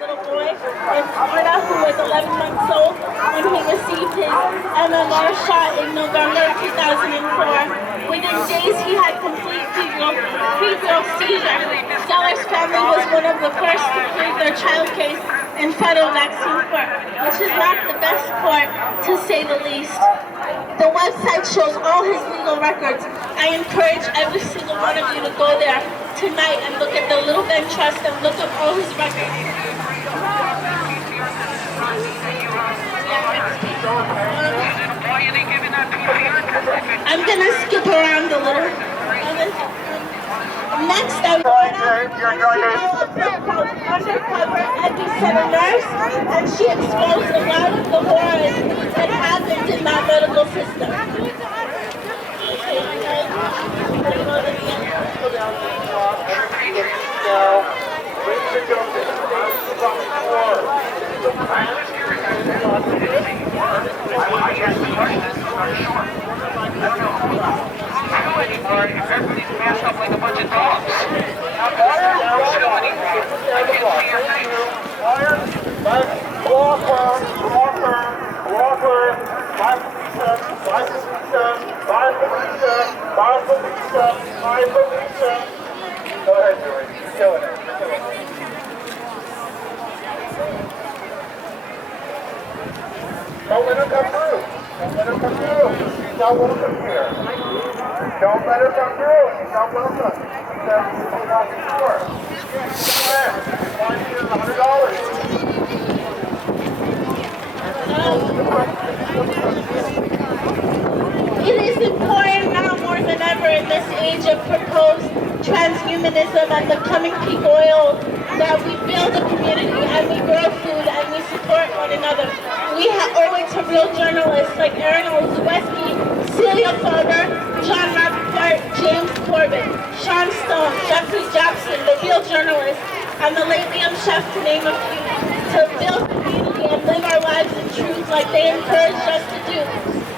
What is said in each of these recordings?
little boy in Florida who was 11 months old when he received his MMR shot in November 2004. Within days, he had complete febrile seizure. Geller's family was one of the first to prove their child case in federal vaccine court, which is not the best court, to say the least. The website shows all his legal records. I encourage every single one of you to go there tonight and look at the Little Ben Trust and look up all his records. I'm gonna skip around a little. Next, I'm going to undercover epicenter nurse, and she exposed a lot of the horrors that happened in that medical system. Everybody's masked up like a bunch of dogs. Not chill anymore. I can't see your face. Go ahead, Joey. You're killing it. Don't let her come through. Don't let her come through. She's not welcome here. Don't let her come through. She's not welcome. She's not before. $100. It is important now more than ever in this age of proposed transhumanism and the coming peak oil that we build a community and we grow food and we support one another. We owe it to real journalists like Aaron Olszewski, Celia Farber, John Rappaport, James Corbett, Sean Stone, Jeffrey Jackson, the real journalists, and the late Liam Chef, to name a few, to build community and live our lives in truth like they encouraged us to do.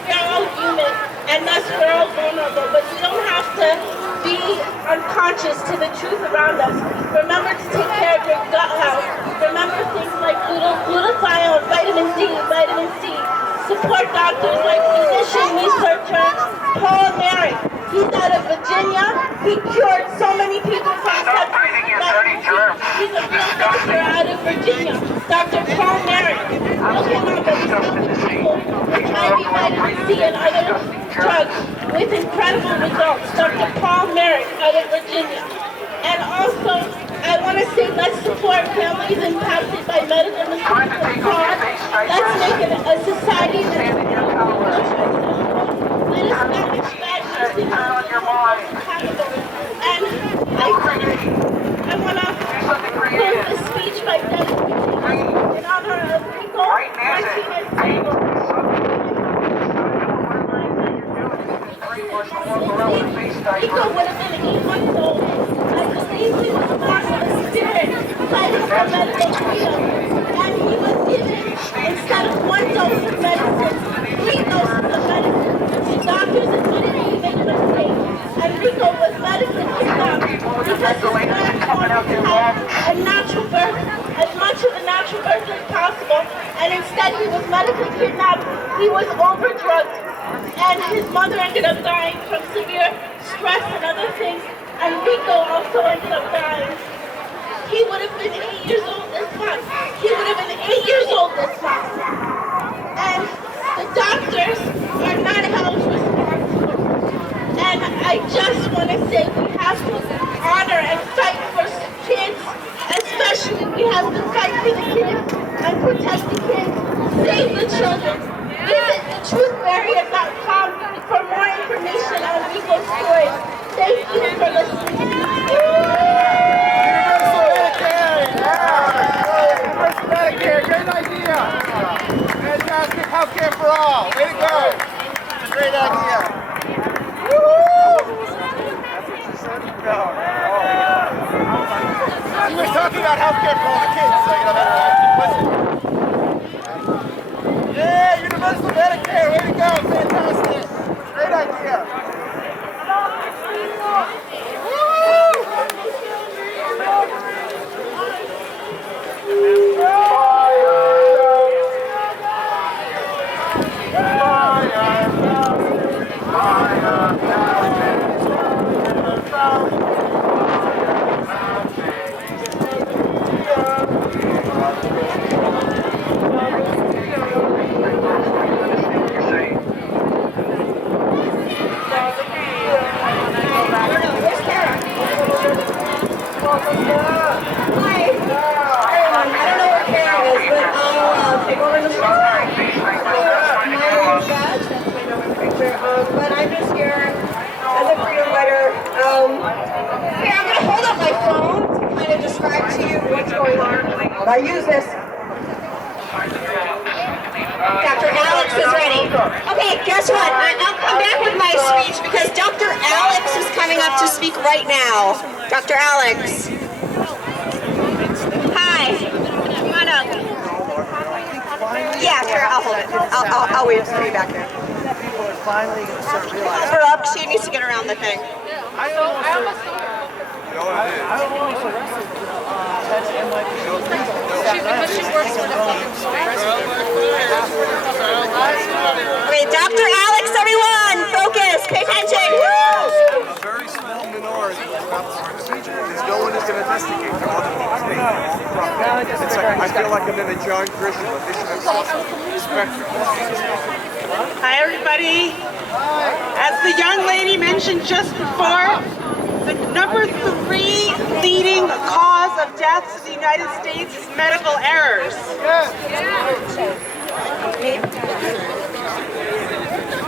We're all human, and thus we're all vulnerable, but we don't have to be unconscious to the truth around us. Remember to take care of your gut health. Remember things like glutathione, vitamin D, vitamin C. Support doctors like physician researcher Paul Merrick. He's out of Virginia. He cured so many people from sepsis. He's a real doctor out of Virginia. Dr. Paul Merrick. Look him up and he's helping people with IV vitamin C and other drugs with incredible results. Dr. Paul Merrick out of Virginia. And also, I want to say let's support families impacted by medical mistakes and fraud. Let's make it a society that's let us manage bad nursing homes accountable. And I want to close this speech by dedicating in honor of Rico Martinez Table. Rico would have been 8 months old. I believe he was born with a spirit fighting for medical freedom. And he was given, instead of 1 dose of medicine, 3 doses of medicine. The doctors admitted he made a mistake. And Rico was medically kidnapped because his parents wanted to have a natural birth, as much of a natural birth as possible. And instead he was medically kidnapped. He was overdrugged. And his mother ended up dying from severe stress and other things. And Rico also ended up dying. He would have been 8 years old this month. He would have been 8 years old this month. And the doctors are not held responsible. And I just want to say we have to honor and fight for kids, especially we have to fight for the kids and protect the kids, save the children. Visit thetruthbarrier.com for more information on Rico's story. Thank you for listening to me. Universal Medicare, great idea. Fantastic healthcare for all. Way to go. Great idea. Woo-hoo! That's what she said? No. She was talking about healthcare for all the kids, so you know that. Yeah, Universal Medicare, way to go, fantastic. Great idea. Woo! I'm just here as a freedom fighter. Okay, I'm gonna hold up my phone to kind of describe to you what's going on. I use this. Dr. Alex is ready. Okay, guess what? I'll come back with my speech because Dr. Alex is coming up to speak right now. Dr. Alex. Hi. Come on up. Yeah, sure, I'll hold it. I'll wait to be back there. People are finally going to start realizing. Her up, she needs to get around the thing. I almost arrested that's NYPD. Because she works for the fucking Okay, Dr. Alex, everyone, focus, pay attention. Woo! A very small minority is no one is going to investigate for other people's things. It's like, I feel like I'm in a John Grisham, a Mission Impossible spectrum. Hi everybody. As the young lady mentioned just before, the number 3 leading cause of deaths in the United States is medical errors.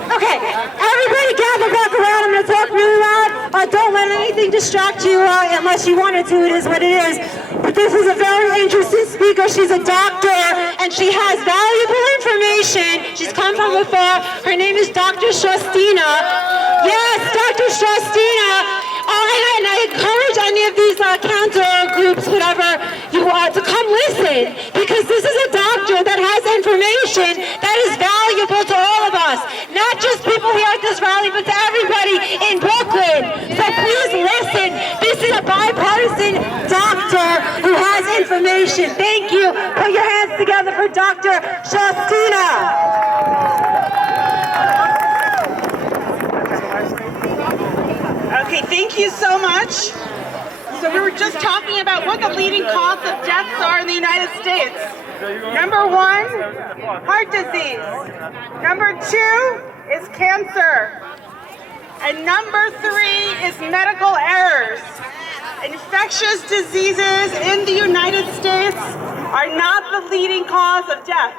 Okay, everybody gather back around. I'm going to talk really loud. Don't let anything distract you unless you wanted to. It is what it is. But this is a very interesting speaker. She's a doctor, and she has valuable information. She's come from afar. Her name is Dr. Shostina. Yes, Dr. Shostina. And I encourage any of these counter groups, whatever you are, to come listen, because this is a doctor that has information that is valuable to all of us, not just people here at this rally, but to everybody in Brooklyn. So please listen. This is a bipartisan doctor who has information. Thank you. Put your hands together for Dr. Shostina. Okay, thank you so much. So we were just talking about what the leading cause of deaths are in the United States. Number 1, heart disease. Number 2 is cancer. And number 3 is medical errors. Infectious diseases in the United States are not the leading cause of death,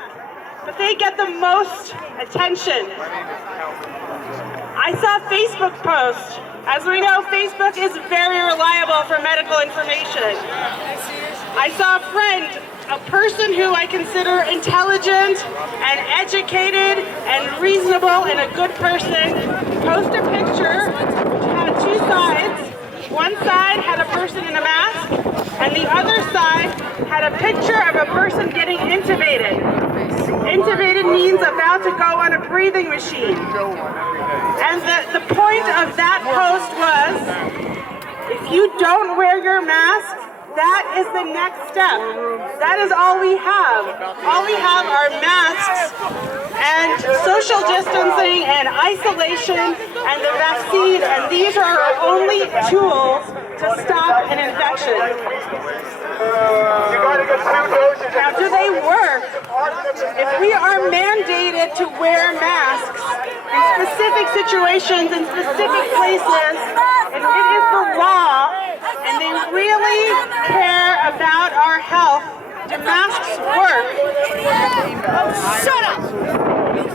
but they get the most attention. I saw a Facebook post. As we know, Facebook is very reliable for medical information. I saw a friend, a person who I consider intelligent and educated and reasonable and a good person, post a picture which had 2 sides. One side had a person in a mask, and the other side had a picture of a person getting intubated. Intubated means about to go on a breathing machine. And the point of that post was, if you don't wear your mask, that is the next step. That is all we have. All we have are masks and social distancing and isolation and the vaccine, and these are our only tools to stop an infection. Now, do they work? If we are mandated to wear masks in specific situations, in specific places, and it is the law, and they really care about our health, do masks work? Oh, shut up!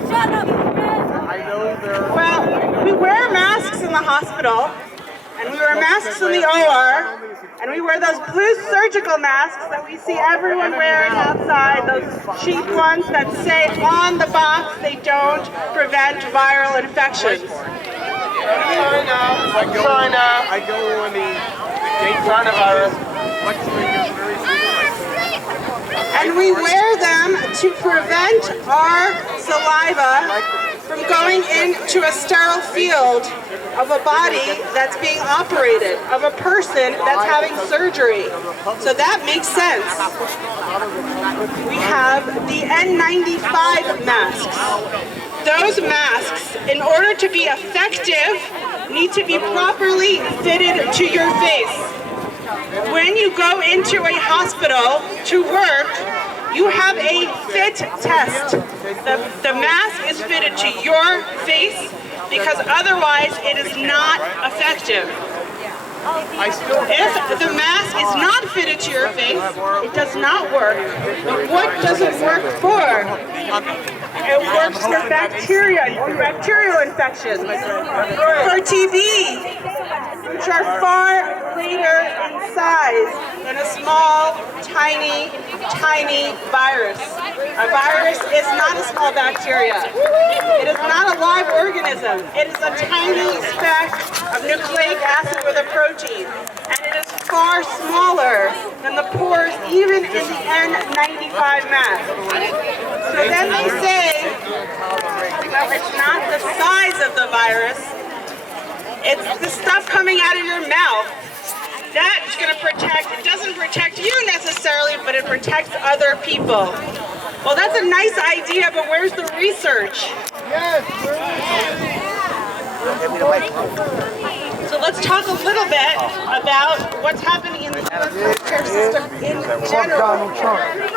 Shut up! Well, we wear masks in the hospital, and we wear masks in the OR, and we wear those blue surgical masks that we see everyone wearing outside, those cheap ones that say on the box they don't prevent viral infections. I go on the gate coronavirus. And we wear them to prevent our saliva from going into a sterile field of a body that's being operated, of a person that's having surgery. So that makes sense. We have the N95 masks. Those masks, in order to be effective, need to be properly fitted to your face. When you go into a hospital to work, you have a fit test. The mask is fitted to your face because otherwise it is not effective. If the mask is not fitted to your face, it does not work. But what does it work for? It works for bacterial infections, for TB, which are far greater in size than a small, tiny virus. A virus is not a small bacteria. It is not a live organism. It is a tiny speck of nucleic acid with a protein. And it is far smaller than the pores even in the N95 mask. So then they say, well, it's not the size of the virus, it's the stuff coming out of your mouth. That's going to protect, it doesn't protect you necessarily, but it protects other people. Well, that's a nice idea, but where's the research? So let's talk a little bit about what's happening in the U.S. healthcare system in general.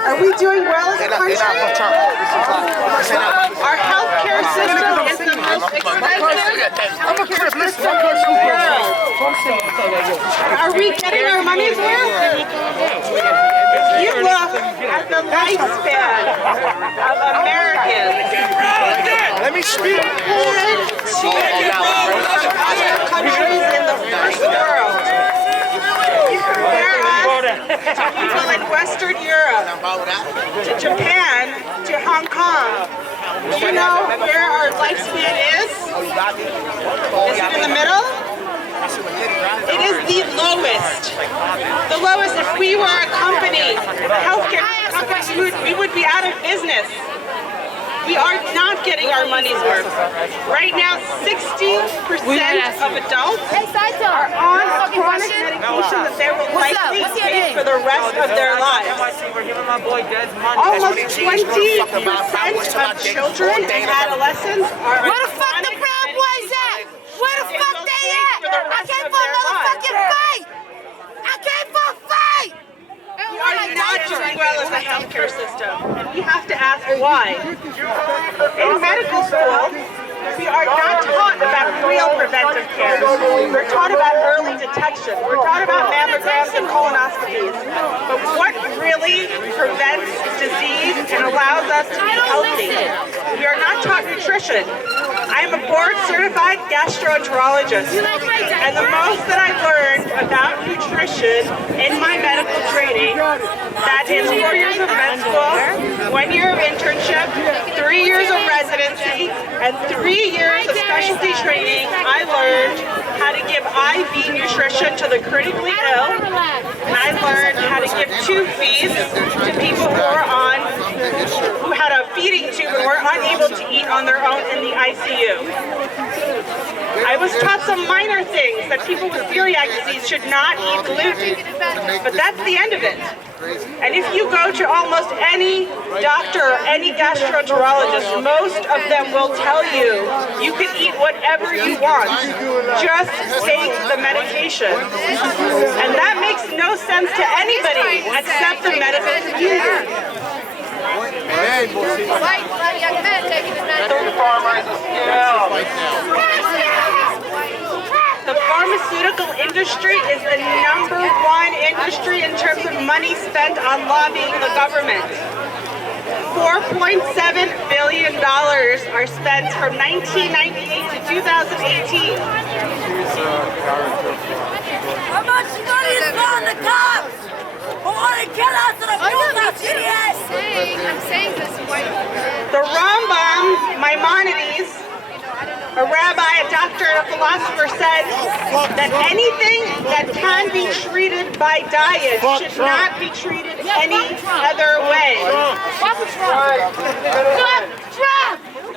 Are we doing well as a country? Our healthcare system is the most expensive healthcare system in the world. Are we getting our money's worth? If you look at the lifespan of Americans, Let me speak. other countries in the first world. You compare us to people in Western Europe, to Japan, to Hong Kong. Do you know where our lifespan is? Is it in the middle? It is the lowest. The lowest. If we were a company, healthcare company, we would be out of business. We are not getting our money's worth. Right now, 60% of adults are on chronic medication that they will likely take for the rest of their lives. Almost 20% of children and adolescents are Where the fuck the Proud Boys at? Where the fuck they at? I came for a motherfucking fight! I came for a fight! We are not doing well as a healthcare system, and we have to ask why. In medical school, we are not taught about real preventive care. We're taught about early detection. We're taught about mammograms and colonoscopies. But what really prevents disease and allows us to be healthy? We are not taught nutrition. I am a board-certified gastroenterologist, and the most that I've learned about nutrition in my medical training, that is 4 years of med school, 1 year of internship, 3 years of residency, and 3 years of specialty training, I learned how to give IV nutrition to the critically ill, and I learned how to give tube feeds to people who had a feeding tube and were unable to eat on their own in the ICU. I was taught some minor things, that people with celiac disease should not eat gluten, but that's the end of it. And if you go to almost any doctor, any gastroenterologist, most of them will tell you, you can eat whatever you want, just take the medication. And that makes no sense to anybody except the medical community. The pharmaceutical industry is the #1 industry in terms of money spent on lobbying the government. $4.7 billion are spent from 1998 to 2018. How much money is on the cops? Who want to kill us in a idiots? I'm saying this white. The Rambam, Maimonides, a rabbi, a doctor, and a philosopher, said that anything that can be treated by diet should not be treated any other way.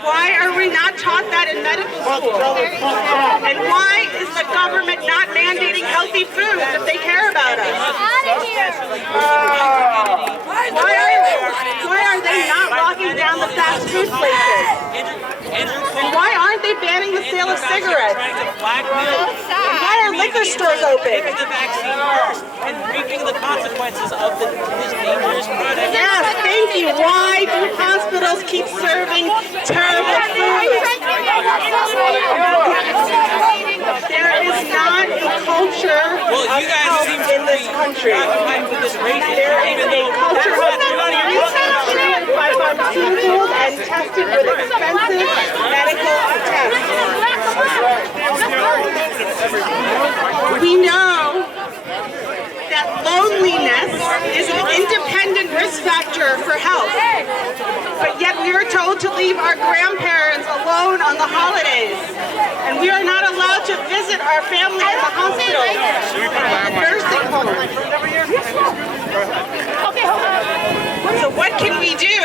Why are we not taught that in medical school? And why is the government not mandating healthy foods if they care about us? Why are they not locking down the fast food places? And why aren't they banning the sale of cigarettes? And why are liquor stores open? The vaccine first and reaping the consequences of this dangerous product. Yes, thank you. Why do hospitals keep serving terrible food? There is not a culture Well, of you guys health seem in to this be country. preoccupied with this race, There is even a though culture of research driven by pharmaceuticals and tested with expensive medical tests. We know that loneliness is an independent risk factor for health. But yet we are told to leave our grandparents alone on the holidays. And we are not allowed to visit our family in the hospital, in the nursing home. So what can we do?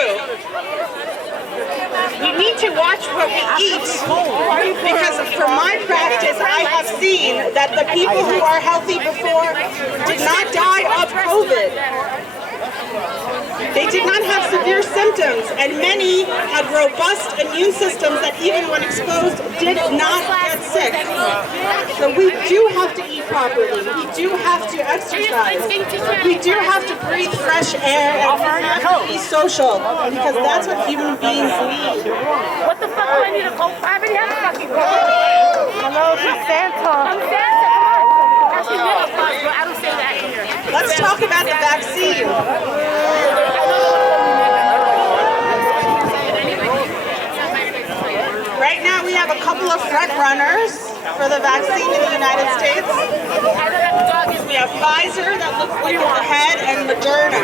We need to watch what we eat, because from my practice, I have seen that the people who are healthy before did not die of COVID. They did not have severe symptoms, and many had robust immune systems that even when exposed did not get sick. So we do have to eat properly. We do have to exercise. We do have to breathe fresh air, and we have to be social, because that's what human beings need. What the fuck do I need a coat? I already have a fucking coat. Hello, Santa. I'm Santa. Come on. Actually, we have a fuck, but I don't say that here. Let's talk about the vaccine. Right now we have a couple of front runners for the vaccine in the United States. We have Pfizer that looks like it's ahead, and Moderna.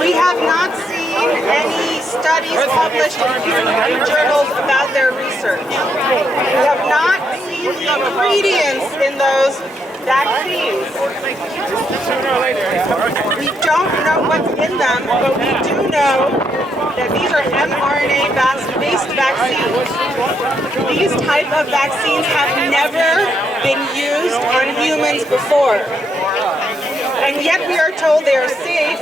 We have not seen any studies published in peer-reviewed journals about their research. We have not seen the ingredients in those vaccines. We don't know what's in them, but we do know that these are mRNA-based vaccines. These type of vaccines have never been used on humans before. And yet we are told they are safe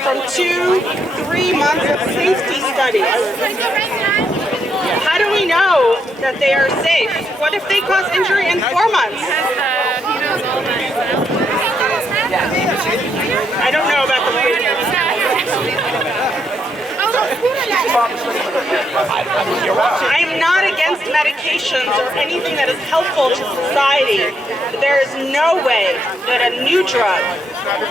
from 2-3 months of safety studies. How do we know that they are safe? What if they cause injury in 4 months? I don't know about the I am not against medications or anything that is helpful to society. But there is no way that a new drug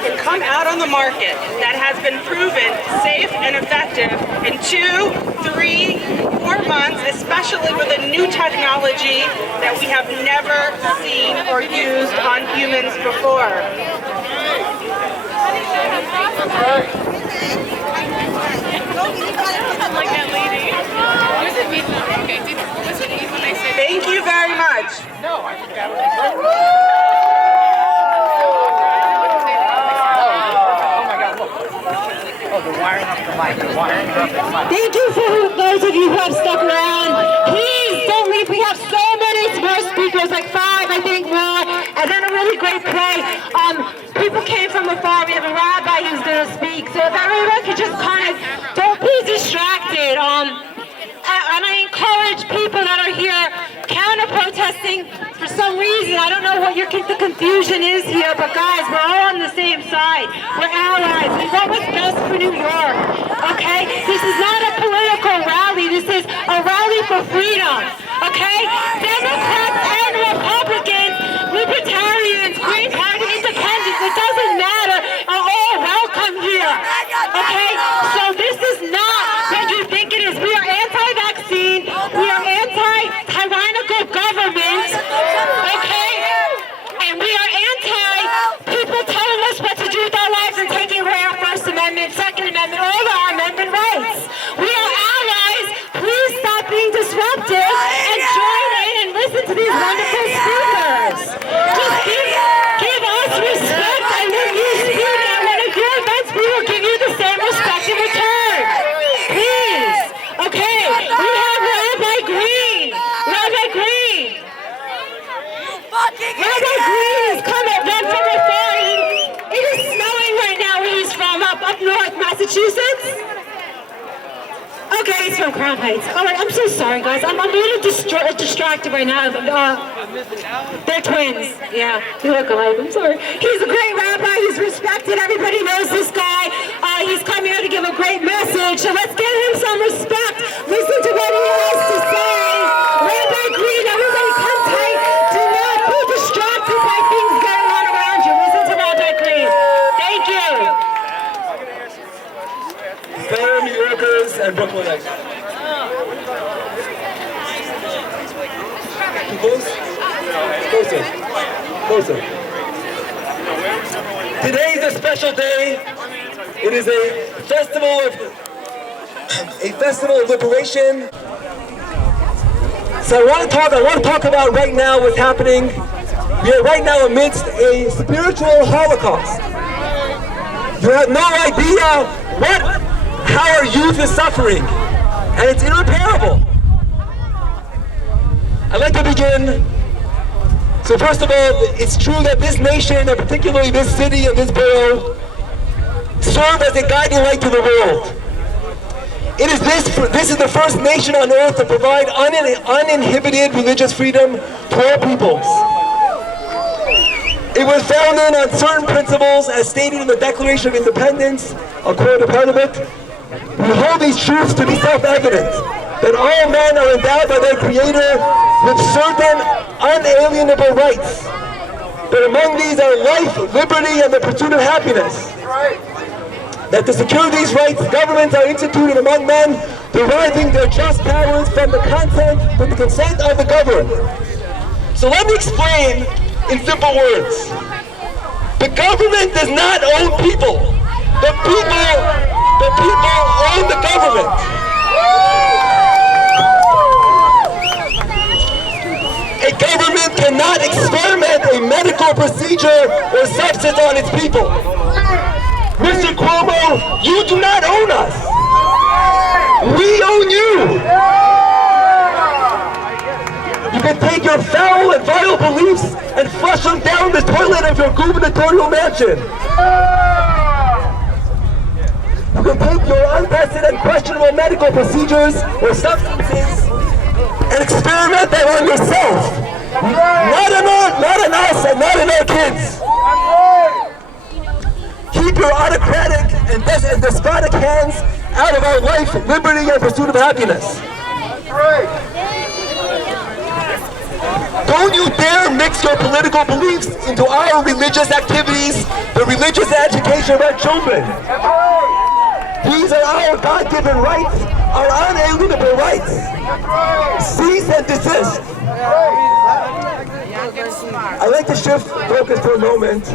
can come out on the market that has been proven safe and effective in 2, 3, 4 months, especially with a new technology that we have never seen or used on humans before. Thank you very much. Thank you for those of you who have stuck around. Please don't leave. We have so many more speakers, like 5, I think, more, and then a really great play. People came from afar. We have a rabbi who's going to speak. So if everyone could just kind of, don't be distracted. And I encourage people that are here counter-protesting for some reason. I don't know what the confusion is here, but guys, we're all on the same side. We're allies. We want what's best for New York, okay? This is not a political rally. This is a rally for freedom, okay? Democrats and Republicans, libertarians, Green Party, independents, it doesn't matter. Are all welcome here, okay? So this is not what you think it is. We are anti-vaccine. We are anti-tyrannical government, okay? And we are anti-people telling us what to do with our lives and taking away our First Amendment, Second Amendment, all our amendment rights. We are allies. Please stop being disruptive and join in and listen to these wonderful speakers. Just give us respect, and when you speak at one of your events, we will give you the same respect in return. Please. Okay, we have Rabbi Green. Rabbi Green. Rabbi Green is coming back from afar. It is snowing right now where he's from, up north, Massachusetts. Okay, he's from Crown Heights. All right, I'm so sorry, guys. I'm a little distracted right now. They're twins. Yeah, they look alike. I'm sorry. He's a great rabbi. He's respected. Everybody knows this guy. He's come here to give a great message. So let's give him some respect. Listen to what he has to say. closer. Today is a special day. It is a festival of liberation. So I want to talk about right now what's happening. We are right now amidst a spiritual holocaust. You have no idea how our youth is suffering, and it's irreparable. I'd like to begin. So first of all, it's true that this nation, and particularly this city and this borough, serve as a guiding light to the world. This is the first nation on earth to provide uninhibited religious freedom to all peoples. It was founded on certain principles as stated in the Declaration of Independence. I'll quote a part of it. We hold these truths to be self-evident, that all men are endowed by their Creator with certain unalienable rights. But among these are life, liberty, and the pursuit of happiness. That to secure these rights, governments are instituted among men, deriving their just powers from the consent of the governed. So let me explain in simple words. The government does not own people. The people own the government. A government cannot experiment a medical procedure or substance on its people. Mr. Cuomo, you do not own us. We own you. You can take your foul and vile beliefs and flush them down the toilet of your gubernatorial mansion. You can take your untested and questionable medical procedures or substances and experiment them on yourself. Not on us and not on our kids. Keep your autocratic and despotic hands out of our life, liberty, and pursuit of happiness. Don't you dare mix your political beliefs into our religious activities, the religious education of our children. These are our God-given rights, our unalienable rights. Cease and desist. I'd like to shift focus for a moment.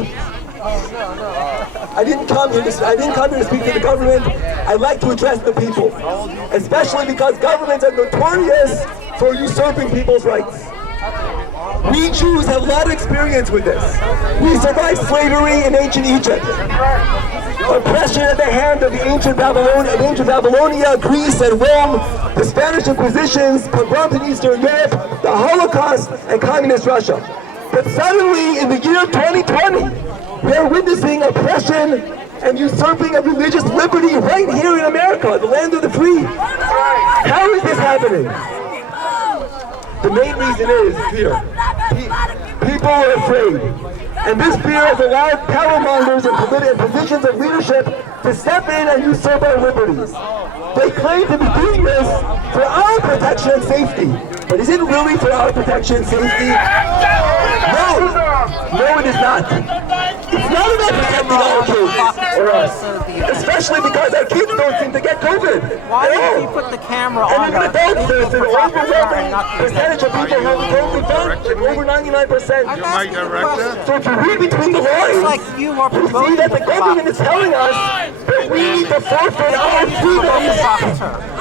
I didn't come here to speak to the government. I'd like to address the people, especially because governments are notorious for usurping people's rights. We Jews have a lot of experience with this. We survived slavery in ancient Egypt, oppression at the hand of the ancient Babylonia, Greece, and Rome, the Spanish Inquisitions, pogroms in Eastern Europe, the Holocaust, and communist Russia. But suddenly, in the year 2020, we are witnessing oppression and usurping of religious liberty right here in America, the land of the free. How is this happening? The main reason is fear. People are afraid. And this fear has allowed power mongers in positions of leadership to step in and usurp our liberties. They claim to be doing this for our protection and safety. But is it really for our protection and safety? No, it is not. It's not about protecting our kids or us, especially because our kids don't seem to get COVID. Why did you put the camera on? And even adults, there's an overwhelming percentage of people who have COVID done, over 99%. You're my director? So if you read between the lines, you see that the government is telling us that we need to forfeit our freedoms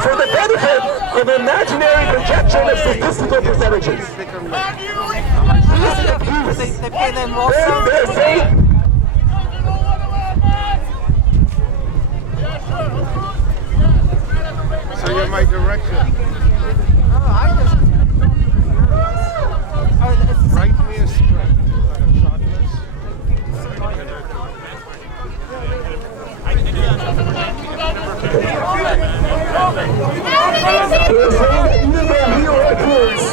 for the benefit of imaginary projection of statistical percentages. This is abuse. They pay them also. They're saying... So you're my director. Write me a script. They're saying that even though we are kids,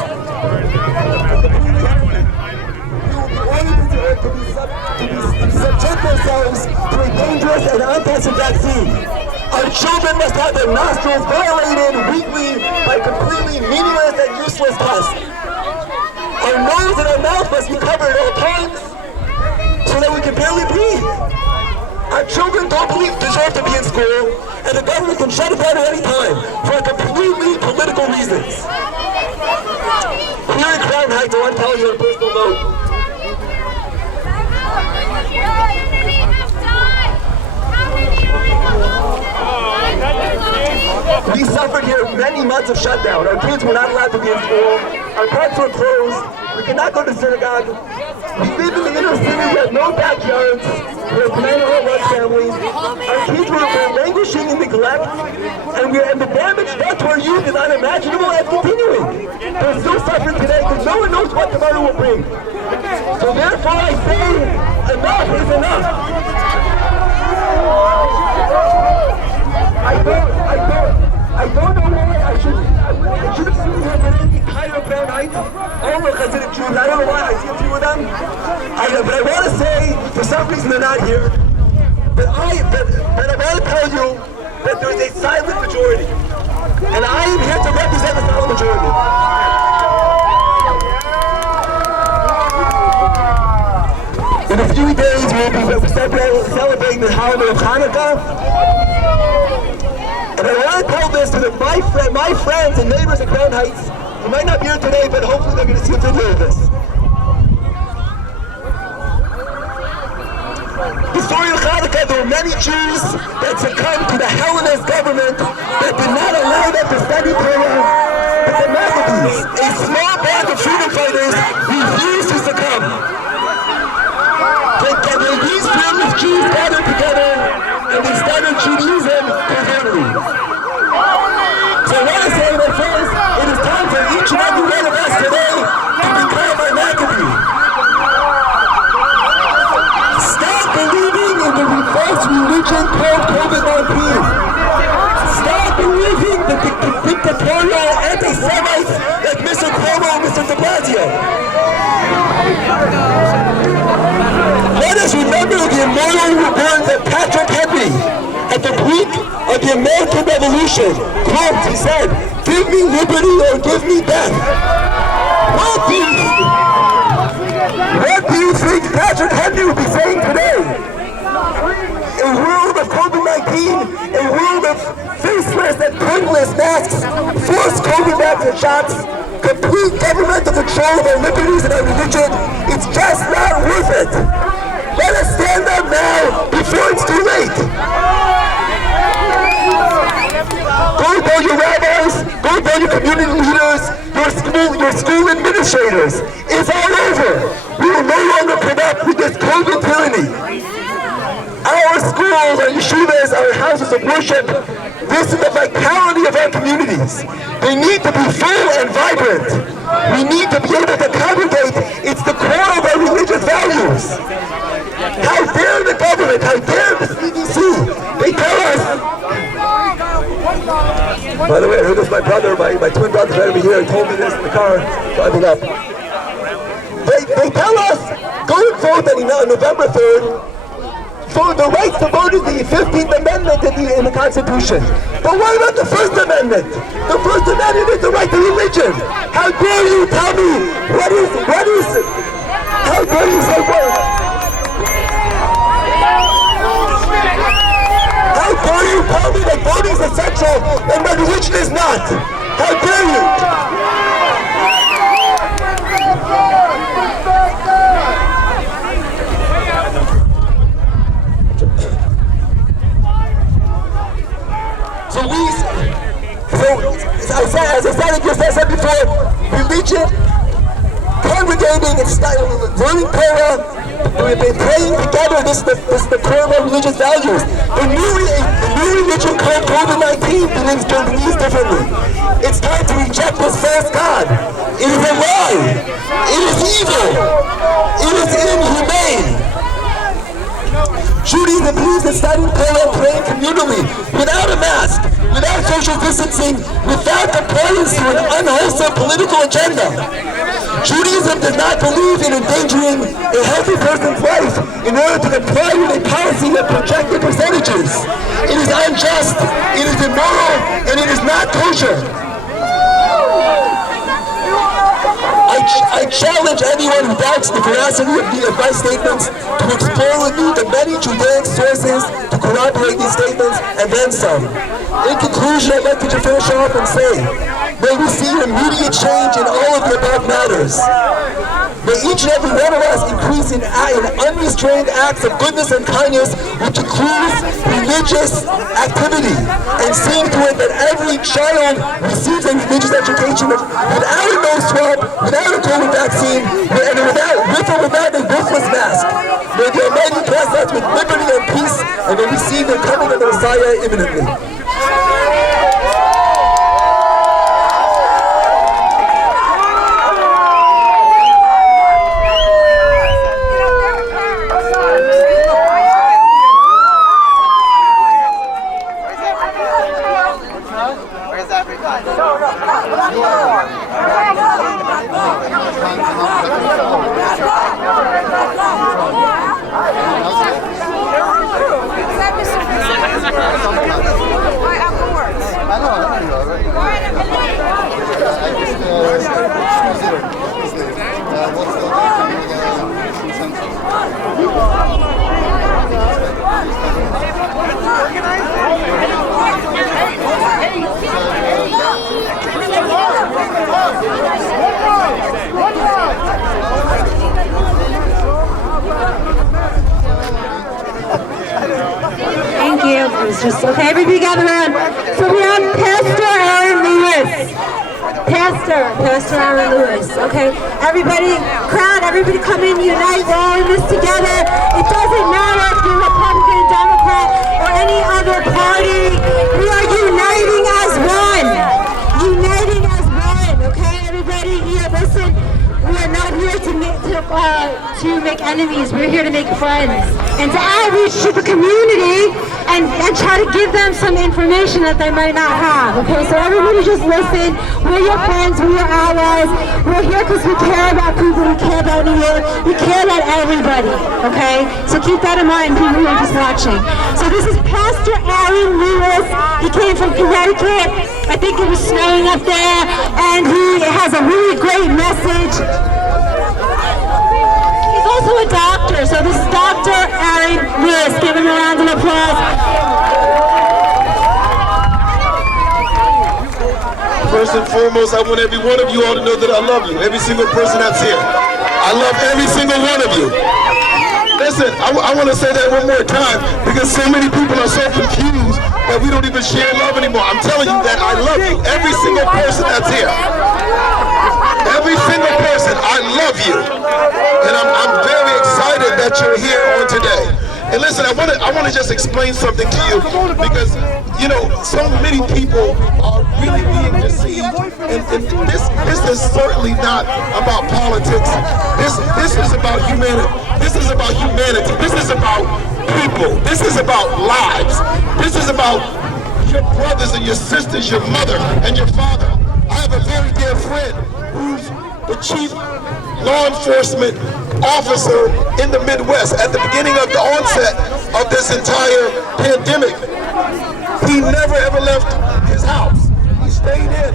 to subject themselves to a dangerous and untested vaccine. Our children must have their nostrils violated weekly by completely meaningless and useless tests. Our nose and our mouth must be covered at all times so that we can barely breathe. Our children don't deserve to be in school, and the government can shut it down at any time for completely political reasons. Here in Crown Heights, I want to tell you on a personal note. many months of shutdown. Our kids were not allowed to be in school. Our parks were closed. We could not go to synagogue. We live in the inner city. We have no backyards. We have command-and-run families. Our kids were languishing in neglect. And the damage done to our youth is unimaginable and continuing. They're still suffering today because no one knows what tomorrow will bring. So therefore I say, enough is enough. I don't know why I should have seen here today kind of Crown Heights. All the Hasidic Jews, I don't know why I see a few of them. But I want to say, for some reason they're not here. But I want to tell you that there is a silent majority. And I am here to represent the silent majority. In a few days we'll be celebrating the holiday of Hanukkah. And I want to tell this to my friends and neighbors in Crown Heights. You might not be here today, but hopefully they're going to see a video of this. The story of Hanukkah, there were many Jews that succumbed to the Hellenist government that did not allow them to study Torah. But the Maccabees, a small band of freedom fighters, refused to succumb. These fearless Jews gathered together and they started Judaism covertly. So I want to say that first, it is time for each and every one of us today to become a Maccabee. Stop believing in the false religion called COVID-19. Stop believing the dictatorial anti-Semites like Mr. Cuomo and Mr. de Blasio. Let us remember the immortal words of Patrick Henry at the peak of the American Revolution. Quote, he said, "Give me liberty or give me death." What do you think Patrick Henry would be saying today? A world of COVID-19, a world of faceless and pointless masks, forced COVID vaccine shots, complete governmental control of our liberties and our religion, it's just not worth it. Let us stand up now before it's too late. Go tell your rabbis, go tell your community leaders, your school administrators. It's all over. We will no longer put up with this COVID tyranny. Our schools, our yeshivas, our houses of worship, this is the vitality of our communities. They need to be full and vibrant. We need to be able to congregate. It's the core of our religious values. How dare the government, how dare the CDC? They tell us. By the way, I heard this, my brother, my twin brother right over here told me this in the car driving up. They tell us, go and vote on November 3rd. For the rights to vote is the 15th Amendment in the Constitution. But what about the First Amendment? The First Amendment is the right to religion. How dare you tell me how dare you say what? How dare you tell me that voting is essential and my religion is not? How dare you? As I said before, religion, congregating and learning Torah, we've been praying together. This is the core of our religious values. The new religion called COVID-19 believes differently. It's time to reject this false God. It is a lie. It is evil. It is inhumane. Judaism believes in studying Torah and praying communally, without a mask, without social distancing, without compliance to an unwholesome political agenda. Judaism does not believe in endangering a healthy person's life in order to comply with a policy that projected percentages. It is unjust, it is immoral, and it is not kosher. I challenge anyone who doubts the veracity of my statements to explore with me the many Judaic sources to corroborate these statements, and then some. In conclusion, I'd like to finish off and say, may we see immediate change in all of the above matters. May each and every one of us increase in unrestrained acts of goodness and kindness, which includes religious activity, and seeing to it that every child receives a religious education without a nose swab, without a COVID vaccine, and with or without a worthless mask. May the Almighty bless us with liberty and peace, and may we see the coming of the Messiah imminently. Thank you. It's just okay. Everybody gather around. So we have Pastor Aaron Lewis. Pastor Aaron Lewis. Okay. Everybody, crowd. Everybody, come in, unite. We're all in this together. It doesn't matter if you're Republican, Democrat, or any other party. We are uniting as one. Uniting as one. Okay, everybody here, listen. We are not here to make enemies. We're here to make friends and to outreach to the community and try to give them some information that they might not have. Okay, so everybody just listen. We're your friends. We're your allies. We're here because we care about people. We care about you. We care about everybody. Okay, so keep that in mind, people who are just watching. So this is Pastor Aaron Lewis. He came from Connecticut. I think it was snowing up there, and he has a really great message. He's also a doctor, so this is Dr. Aaron Lewis. Give him a round of applause. First and foremost, I want every one of you all to know that I love you. Every single person that's here. I love every single one of you. Listen, I want to say that one more time because so many people are so confused that we don't even share love anymore. I'm telling you that I love you. Every single person that's here. Every single person, I love you. And I'm very excited that you're here on today. And listen, I want to just explain something to you because, you know, so many people are really being deceived. And this is certainly not about politics. This is about humanity. This is about humanity. This is about people. This is about lives. This is about your brothers and your sisters, your mother and your father. I have a very dear friend who's the chief law enforcement officer in the Midwest at the beginning of the onset of this entire pandemic. He never ever left his house. He stayed in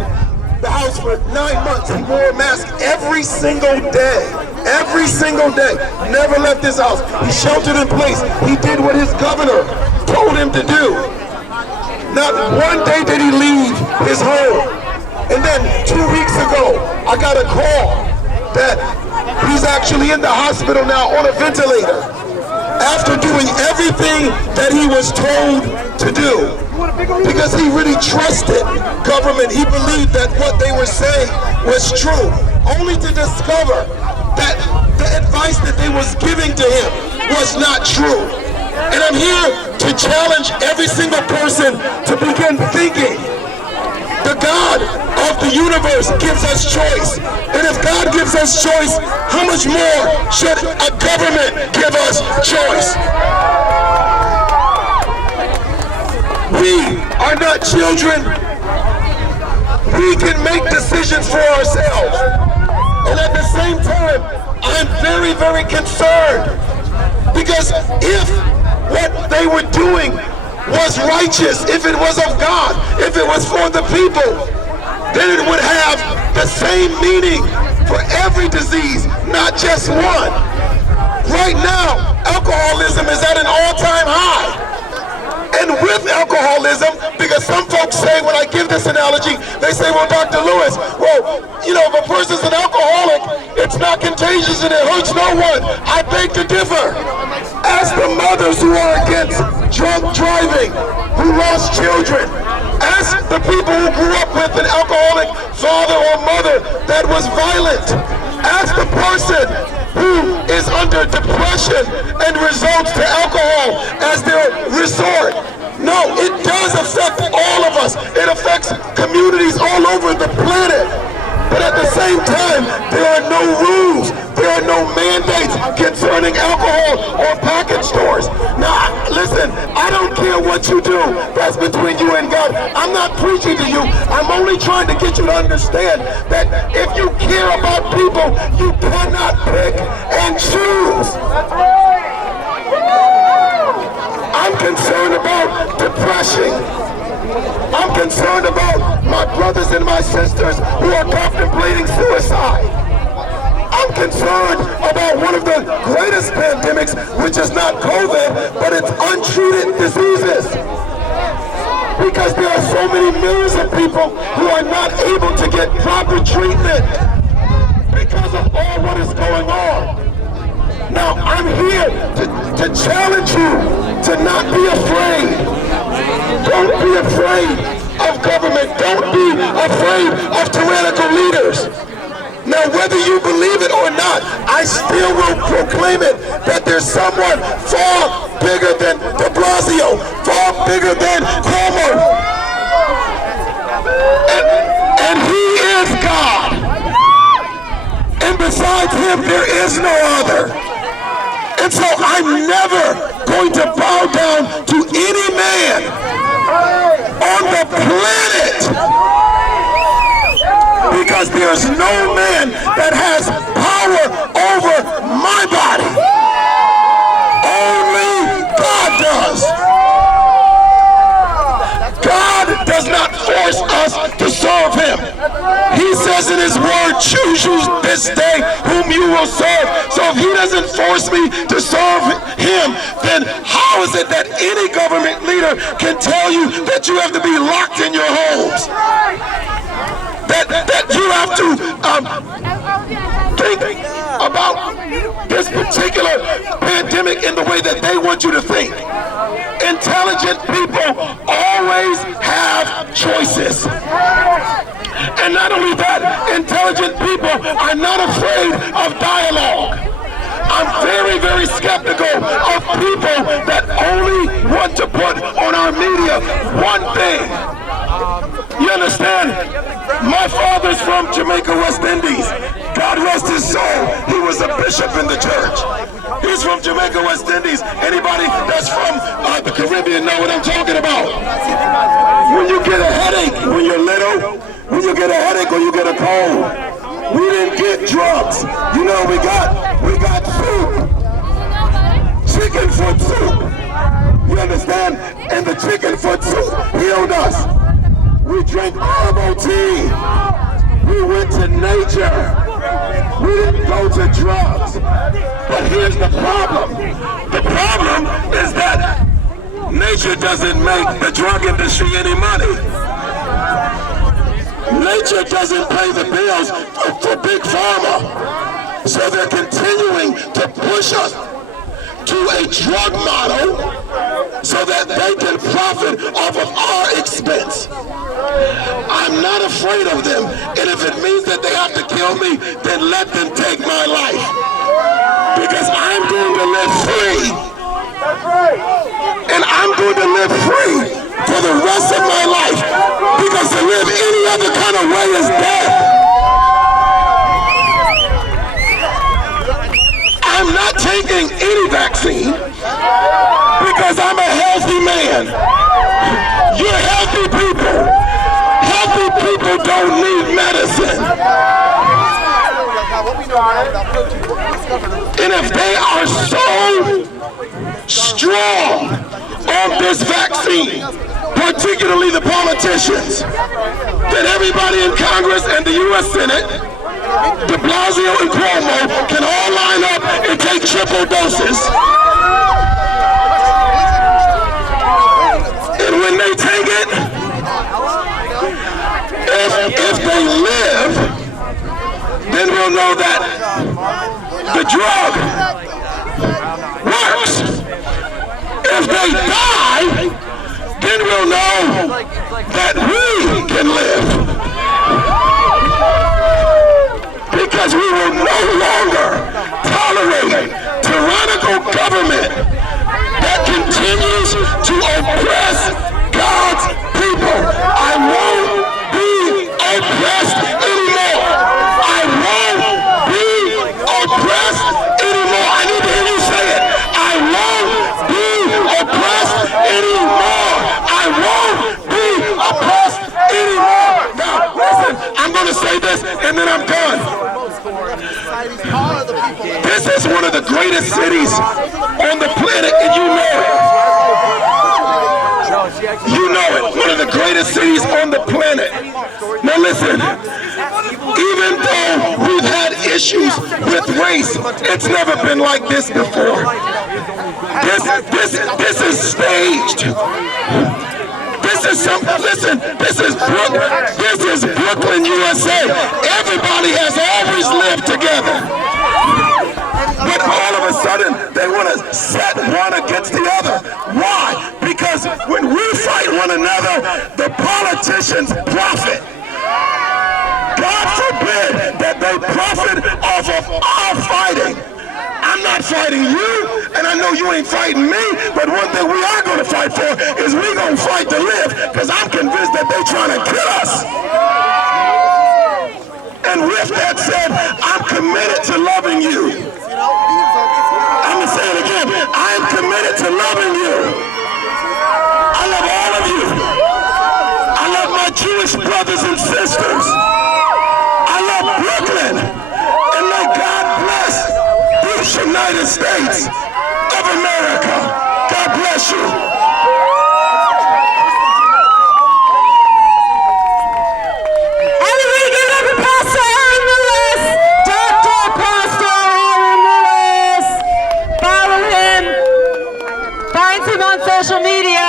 the house for 9 months. He wore a mask every single day. Every single day. Never left his house. He sheltered in place. He did what his governor told him to do. Not one day did he leave his home. And then 2 weeks ago, I got a call that he's actually in the hospital now on a ventilator after doing everything that he was told to do because he really trusted government. He believed that what they were saying was true, only to discover that the advice that they was giving to him was not true. And I'm here to challenge every single person to begin thinking. The God of the universe gives us choice. And if God gives us choice, how much more should a government give us choice? We are not children. We can make decisions for ourselves. And at the same time, I'm very, very concerned because if what they were doing was righteous, if it was of God, if it was for the people, then it would have the same meaning for every disease, not just one. Right now, alcoholism is at an all-time high. and with alcoholism, because some folks say, when I give this analogy, they say, well, Dr. Lewis, well, you know, if a person's an alcoholic, it's not contagious and it hurts no one. I beg to differ. Ask the mothers who are against drunk driving, who lost children. Ask the people who grew up with an alcoholic father or mother that was violent. Ask the person who is under depression and resorts to alcohol as their resort. No, it does affect all of us. It affects communities all over the planet. But at the same time, there are no rules, there are no mandates concerning alcohol or package stores. Now, listen, I don't care what you do. That's between you and God. I'm not preaching to you. I'm only trying to get you to understand that if you care about people, you cannot pick and choose. I'm concerned about depression. I'm concerned about my brothers and my sisters who are contemplating suicide. I'm concerned about one of the greatest pandemics, which is not COVID, but it's untreated diseases. Because there are so many millions of people who are not able to get proper treatment because of all what is going on. Now, I'm here to challenge you to not be afraid. Don't be afraid of government. Don't be afraid of tyrannical leaders. Now, whether you believe it or not, I still will proclaim it that there's someone far bigger than de Blasio, far bigger than Cuomo. And he is God. And besides him, there is no other. And so I'm never going to bow down to any man on the planet, because there's no man that has power over my body. Only God does. God does not force us to serve him. He says in his word, choose you this day whom you will serve. So if he doesn't force me to serve him, then how is it that any government leader can tell you that you have to be locked in your homes? That you have to think about this particular pandemic in the way that they want you to think. Intelligent people always have choices. And not only that, intelligent people are not afraid of dialogue. I'm very, very skeptical of people that only want to put on our media one thing. You understand? My father's from Jamaica, West Indies. God rest his soul. He was a bishop in the church. He's from Jamaica, West Indies. Anybody that's from the Caribbean know what I'm talking about. When you get a headache when you're little, when you get a headache or you get a cold, we didn't get drugs. You know, we got soup. Chicken foot soup. You understand? And the chicken foot soup healed us. We drank herbal tea. We went to nature. We didn't go to drugs. But here's the problem. The problem is that nature doesn't make the drug industry any money. Nature doesn't pay the bills for Big Pharma. So they're continuing to push us to a drug model so that they can profit off of our expense. I'm not afraid of them, and if it means that they have to kill me, then let them take my life. Because I'm going to live free. And I'm going to live free for the rest of my life, because to live any other kind of way is death. I'm not taking any vaccine because I'm a healthy man. You're healthy people. Healthy people don't need medicine. And if they are so strong on this vaccine, particularly the politicians, then everybody in Congress and the U.S. Senate, de Blasio and Cuomo, can all line up and take triple doses. the drug works. If they die, then we'll know that we can live. Because we will no longer tolerate tyrannical government that continues to oppress God's people. I won't be oppressed anymore. I won't be oppressed anymore. I need to hear you say it. I won't be oppressed anymore. I won't be oppressed anymore. Now, listen, I'm going to say this and then I'm done. This is one of the greatest cities on the planet, and you know it. You know it. One of the greatest cities on the planet. Now listen, even though we've had issues with race, it's never been like this before. This is staged. This is Brooklyn, USA. Everybody has always lived together. But all of a sudden, they want to set one against the other. Why? Because when we fight one another, the politicians profit. God forbid that they profit off of our fighting. I'm not fighting you, and I know you ain't fighting me, but one thing we are going to fight for is we going to fight to live, because I'm convinced that they're trying to kill us. And with that said, I'm committed to loving you. I'm going to say it again. I am committed to loving you. I love all of you. I love my Jewish brothers and sisters. I love Brooklyn. And may God bless this United States of America. God bless you. Everybody give it up for Pastor Aaron Lewis. Dr. Pastor Aaron Lewis. Follow him. Find him on social media.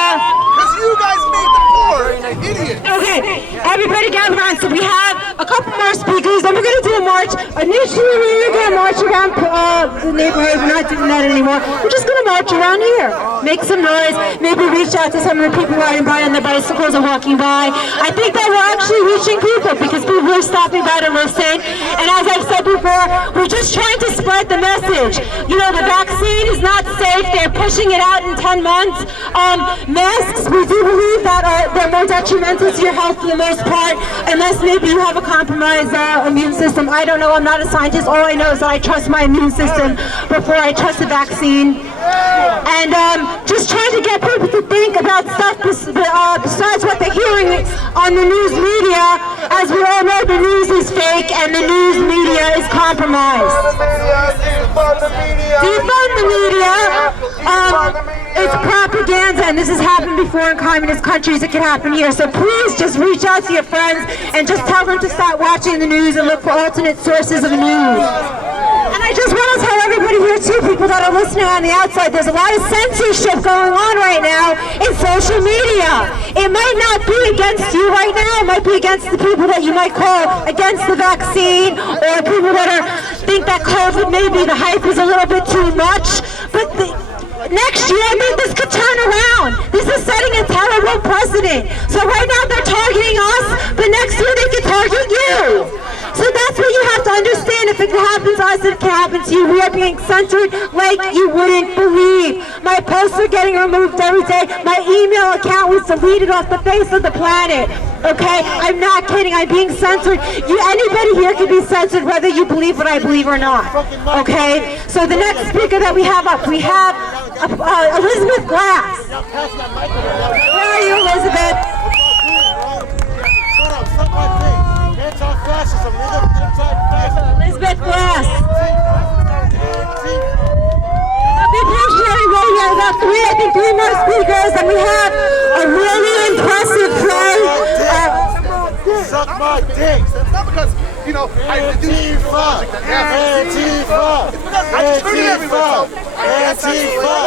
Because you guys made the poor idiots. Okay, everybody gather around. So we have a couple more speakers, and we're going to do a march. Initially, we were going to march around the neighborhood. We're not doing that anymore. We're just going to march around here, make some noise, maybe reach out to some of the people riding by on their bicycles or walking by. I think that we're actually reaching people because people are stopping by to listen. And as I've said before, we're just trying to spread the message. You know, the vaccine is not safe. They're pushing it out in 10 months. Masks, we do believe that they're more detrimental to your health for the most part, unless maybe you have a compromised immune system. I don't know. I'm not a scientist. All I know is that I trust my immune system before I trust the vaccine. And just trying to get people to think about stuff besides what they're hearing on the news media. As we all know, the news is fake and the news media is compromised. Defund the media. It's propaganda, and this has happened before in communist countries. It can happen here. So please just reach out to your friends and just tell them to start watching the news and look for alternate sources of news. And I just want to tell everybody here too, people that are listening on the outside, there's a lot of censorship going on right now in social media. It might not be against you right now. It might be against the people that you might call against the vaccine, or people that think that COVID, maybe the hype is a little bit too much. But next year, I think this could turn around. This is setting a terrible precedent. So right now they're targeting us, but next year they can target you. So that's what you have to understand. If it can happen to us, it can happen to you. We are being censored like you wouldn't believe. My posts are getting removed every day. My email account was deleted off the face of the planet. Okay? I'm not kidding. I'm being censored. Anybody here can be censored whether you believe what I believe or not. Okay? So the next speaker that we have up, we have Elizabeth Glass. Where are you, Elizabeth? Elizabeth Glass. About three more speakers, and we have a really impressive play. Suck my dick. That's not because, you know, I do Antifa. Antifa. It's because I just treat everybody. Antifa.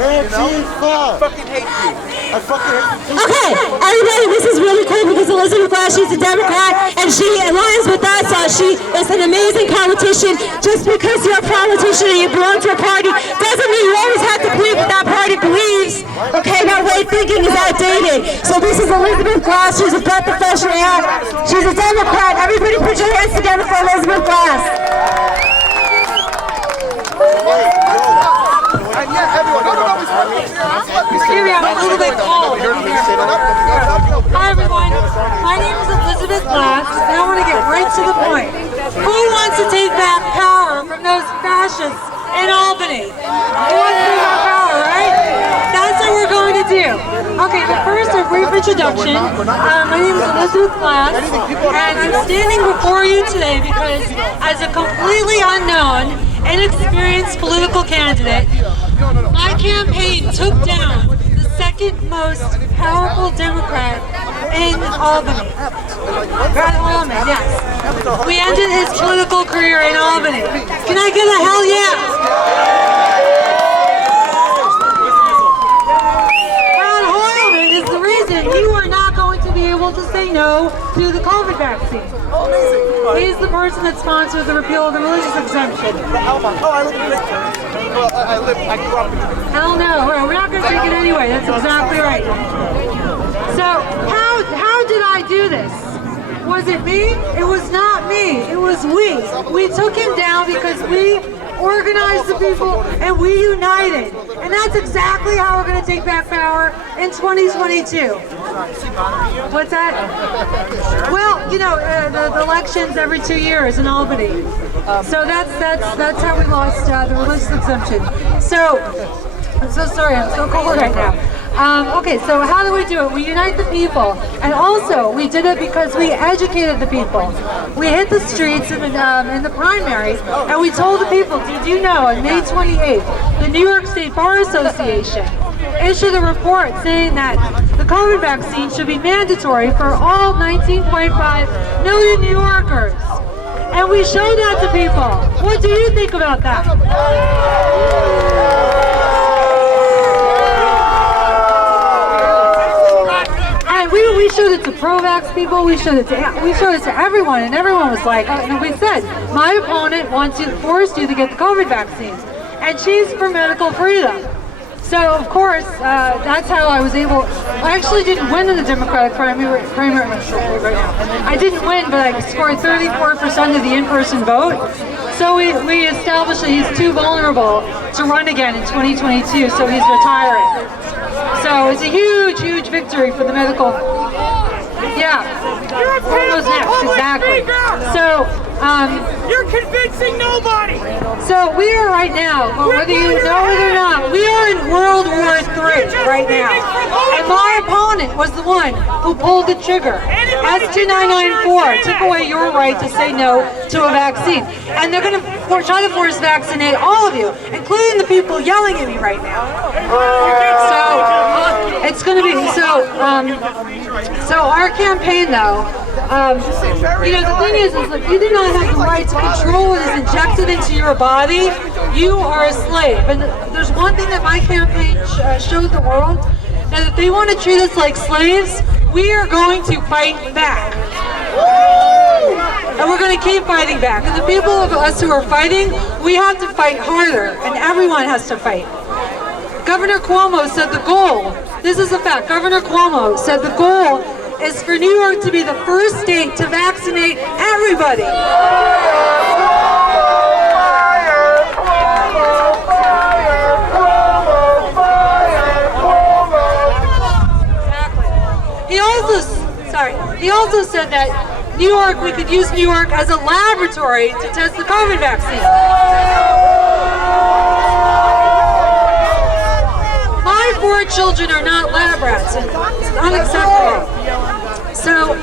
Antifa. Fucking hate you. Okay, everybody, this is really cool because Elizabeth Glass, she's a Democrat, and she aligns with us. She is an amazing politician. Just because you're a politician and you belong to a party doesn't mean you always have to believe what that party believes. Okay, that way of thinking is outdated. So this is Elizabeth Glass. She's a breath of fresh air. She's a Democrat. Everybody put your hands together for Elizabeth Glass. Excuse me, I'm a little bit cold. Hi everyone, my name is Elizabeth Glass, and I want to get right to the point. Who wants to take back power from those fascists in Albany? Who wants to take back power, right? That's what we're going to do. Okay, but first a brief introduction. My name is Elizabeth Glass, and I'm standing before you today because as a completely unknown, inexperienced political candidate, my campaign took down the second most powerful Democrat in Albany. Brad Hoylman, yes. We ended his political career in Albany. Can I get a hell yeah? Brad Hoylman is the reason you are not going to be able to say no to the COVID vaccine. He's the person that sponsored the repeal of the religious exemption. Hell no, we're not going to take it anyway. That's exactly right. So how did I do this? Was it me? It was not me. It was we. We took him down because we organized the people and we united. And that's exactly how we're going to take back power in 2022. What's that? Well, you know, the elections every 2 years in Albany. So that's how we lost the religious exemption. So, I'm so sorry, I'm so cold right now. Okay, so how do we do it? We unite the people, and also we did it because we educated the people. We hit the streets in the primaries, and we told the people, did you know on May 28th, the New York State Bar Association issued a report saying that the COVID vaccine should be mandatory for all 19.5 million New Yorkers. And we showed that to people. What do you think about that? And we showed it to pro-vax people, we showed it to everyone, and everyone was like, and we said, my opponent wants you to force you to get the COVID vaccine. And she's for medical freedom. So, of course, that's how I was able. I actually didn't win in the Democratic primary right now. I didn't win, but I scored 34% of the in-person vote. So we established that he's too vulnerable to run again in 2022, so he's retiring. So it's a huge, huge victory for the medical. Yeah. What goes next? Exactly. So, you're convincing nobody! So we are right now, whether you know it or not, we are in World War III right now. And my opponent was the one who pulled the trigger. S2994 took away your right to say no to a vaccine. And they're going to try to force vaccinate all of you, including the people yelling at me right now. So it's going to be, so our campaign though, you know, the thing is like, you do not have the right to control what is injected into your body. You are a slave. And there's one thing that my campaign showed the world, that if they want to treat us like slaves, we are going to fight back. And we're going to keep fighting back. And the people of us who are fighting, we have to fight harder, and everyone has to fight. Governor Cuomo said the goal, this is a fact, Governor Cuomo said the goal is for New York to be the first state to vaccinate everybody. He also said that New York, we could use New York as a laboratory to test the COVID vaccine. My 4 children are not lab rats, and it's unacceptable. So,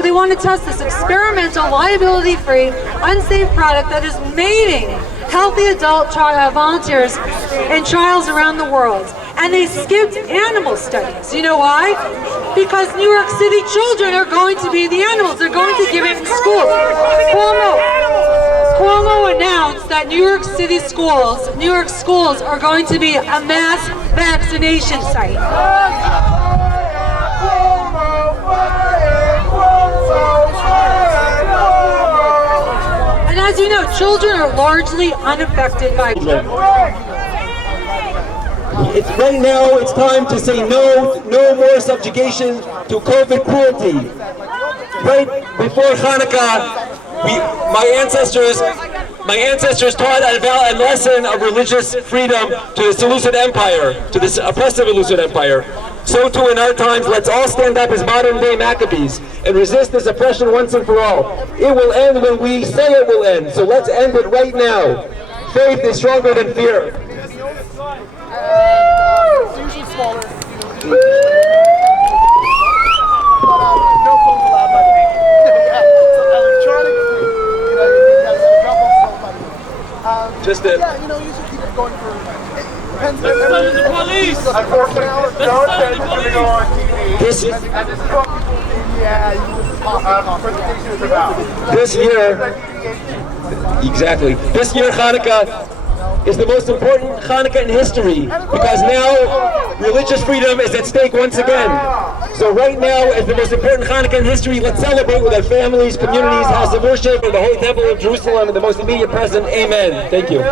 they want to test this experimental, liability-free, unsafe product that is mating healthy adult volunteers in trials around the world. And they skipped animal studies. You know why? Because New York City children are going to be the animals. They're going to give it in school. Cuomo announced that New York schools are going to be a mass vaccination site. And as you know, children are largely unaffected by Right now, it's time to say no more subjugation to COVID cruelty. Right before Hanukkah, my ancestors taught a lesson of religious freedom to the Seleucid Empire, to this oppressive Seleucid Empire. So too in our times, let's all stand up as modern-day Maccabees and resist this oppression once and for all. It will end when we say it will end, so let's end it right now. Faith is stronger than fear. It's usually smaller. No phones allowed by the way. Yeah, so electronic, you know, you guys drop off somebody. Just a... Yeah, you know, usually keep it going for... Depends. This is the police! Unfortunately, don't say it's going to go on TV. This yeah, you just talk. Presentation is about. This year, exactly. This year, Hanukkah is the most important Hanukkah in history because now religious freedom is at stake once again. So right now, as the most important Hanukkah in history, let's celebrate with our families, communities, house of worship, and the Holy Temple of Jerusalem, and the most immediate present. Amen. Thank you.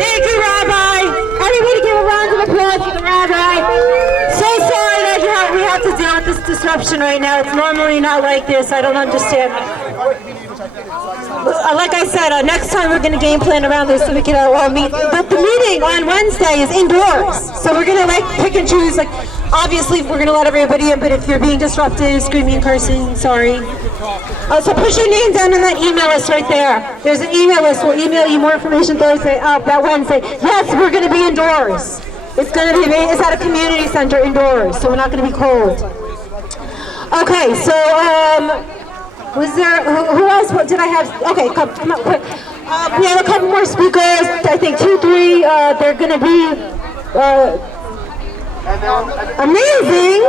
Thank you, Rabbi. Everybody give a round of applause for the Rabbi. So sorry that we have to deal with this disruption right now. It's normally not like this. I don't understand. Like I said, next time we're going to game plan around this so we can all meet. But the meeting on Wednesday is indoors. So we're going to like pick and choose. Like, obviously, we're going to let everybody in, but if you're being disruptive, screaming, cursing, sorry. So put your name down on that email list right there. There's an email list. We'll email you more information Thursday, that Wednesday. Yes, we're going to be indoors. It's going to be, it's at a community center indoors, so we're not going to be cold. Okay, so, was there, who else, what did I have? Okay, come up quick. We have a couple more speakers, I think 2, 3, they're going to be amazing.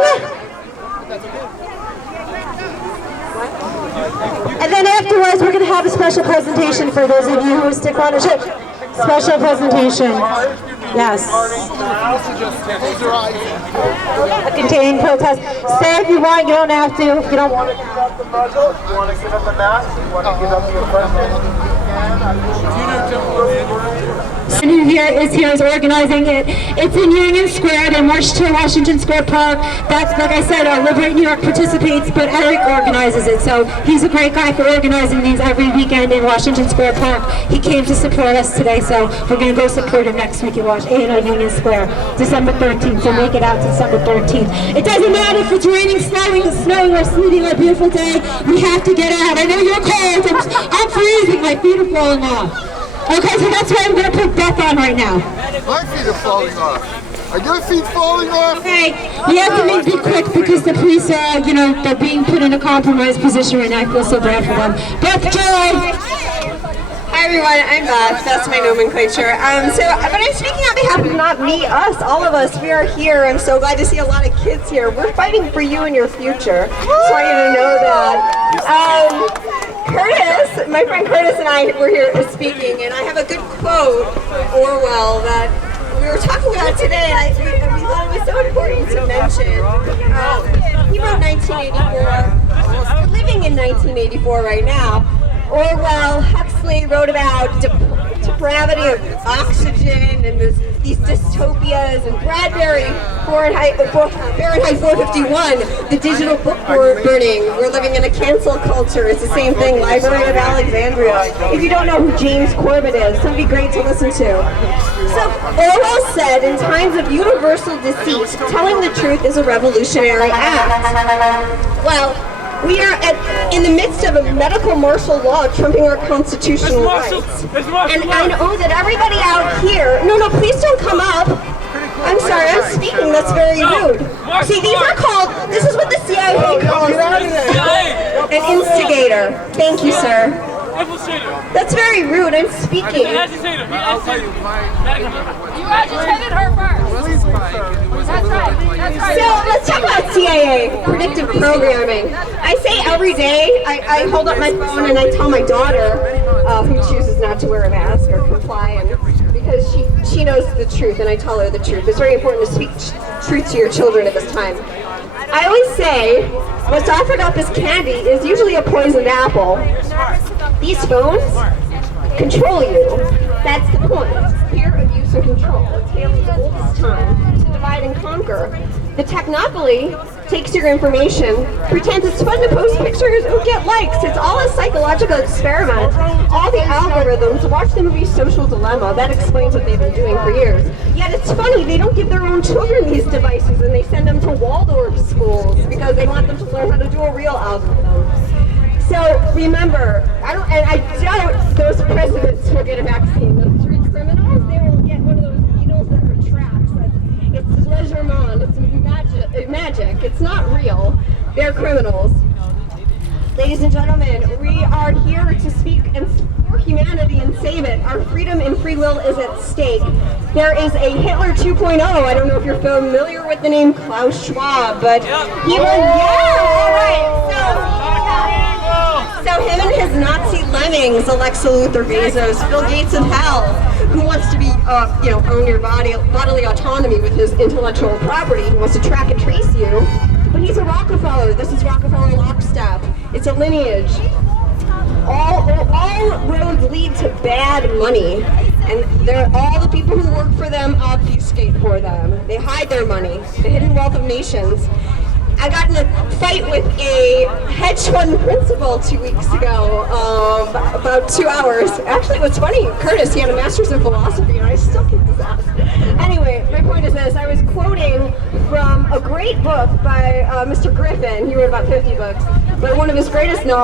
And then afterwards, we're going to have a special presentation for those of you who stick on a ship. Special presentation. Yes. A contained protest. Stay if you want, you don't have to. If you don't want to give up the muzzle, if you want to give up the mask, if you want to give up your president, who is organizing it. It's in Union Square. They marched to Washington Square Park. That's, like I said, Liberate New York participates, but Eric organizes it. So he's a great guy for organizing these every weekend in Washington Square Park. He came to support us today, so we're going to go support him next week at Union Square, December 13th. So make it out December 13th. It doesn't matter if it's raining, snowing, or sleeting on a beautiful day. We have to get out. I know you're cold. I'm freezing. My feet are falling off. Okay, so that's why I'm going to put Beth on right now. My feet are falling off. Are your feet falling off? Okay, we have to be quick because the police are, you know, they're being put in a compromised position right now. I feel so bad for them. Beth Joy! Hi everyone, I'm Beth. That's my nomenclature. But I'm speaking on behalf of not me, us, all of us. We are here. I'm so glad to see a lot of kids here. We're fighting for you and your future. Just want you to know that. Curtis, my friend Curtis and I were here speaking, and I have a good quote from Orwell that we were talking about today, and we thought it was so important to mention. He wrote 1984. We're living in 1984 right now. Orwell, Huxley wrote about depravity of oxygen and these dystopias, and Bradbury, Fahrenheit 451, the digital book burning. We're living in a cancel culture. It's the same thing, Library of Alexandria. If you don't know who James Corbett is, it would be great to listen to. So Orwell said, in times of universal deceit, telling the truth is a revolutionary act. Well, we are in the midst of a medical martial law trumping our constitutional rights. And I know that everybody out here, no, please don't come up. I'm sorry, I'm speaking, that's very rude. See, these are called, this is what the CIA calls an instigator. Thank you, sir. That's very rude. I'm speaking. You agitated her first. That's right. So let's talk about CAA, predictive programming. I say every day, I hold up my phone and I tell my daughter, who chooses not to wear a mask or comply, and because she knows the truth and I tell her the truth. It's very important to speak truth to your children at this time. I always say, what's offered up as candy is usually a poisoned apple. These phones control you. That's the point. Fear, abuse, and control. It's Haley's oldest time to divide and conquer. The technopoly takes your information, pretends it's fun to post pictures or get likes. It's all a psychological experiment. All the algorithms, watch the movie Social Dilemma. That explains what they've been doing for years. Yet it's funny, they don't give their own children these devices and they send them to Waldorf schools because they want them to learn how to do a real algorithm. So remember, I doubt those presidents will get a vaccine. Those three criminals, they will get one of those needles that retracts. It's pleasurement, it's magic. It's not real. They're criminals. Ladies and gentlemen, we are here to speak for humanity and save it. Our freedom and free will is at stake. There is a Hitler 2.0. I don't know if you're familiar with the name Klaus Schwab, but he was, all right. So him and his Nazi lemmings, Alexa Luthor Bezos, Bill Gates of hell, who wants to be, own your bodily autonomy with his intellectual property. He wants to track and trace you. But he's a Rockefeller. This is Rockefeller lockstep. It's a lineage. All roads lead to bad money, and all the people who work for them obfuscate for them. They hide their money. The hidden wealth of nations. I got in a fight with a hedge fund principal 2 weeks ago, about 2 hours. Actually, what's funny, Curtis, he had a master's in philosophy, and I still kicked his ass. Anyway, my point is this. I was quoting from a great book by Mr. Griffin. He wrote about 50 books. But one of his greatest truth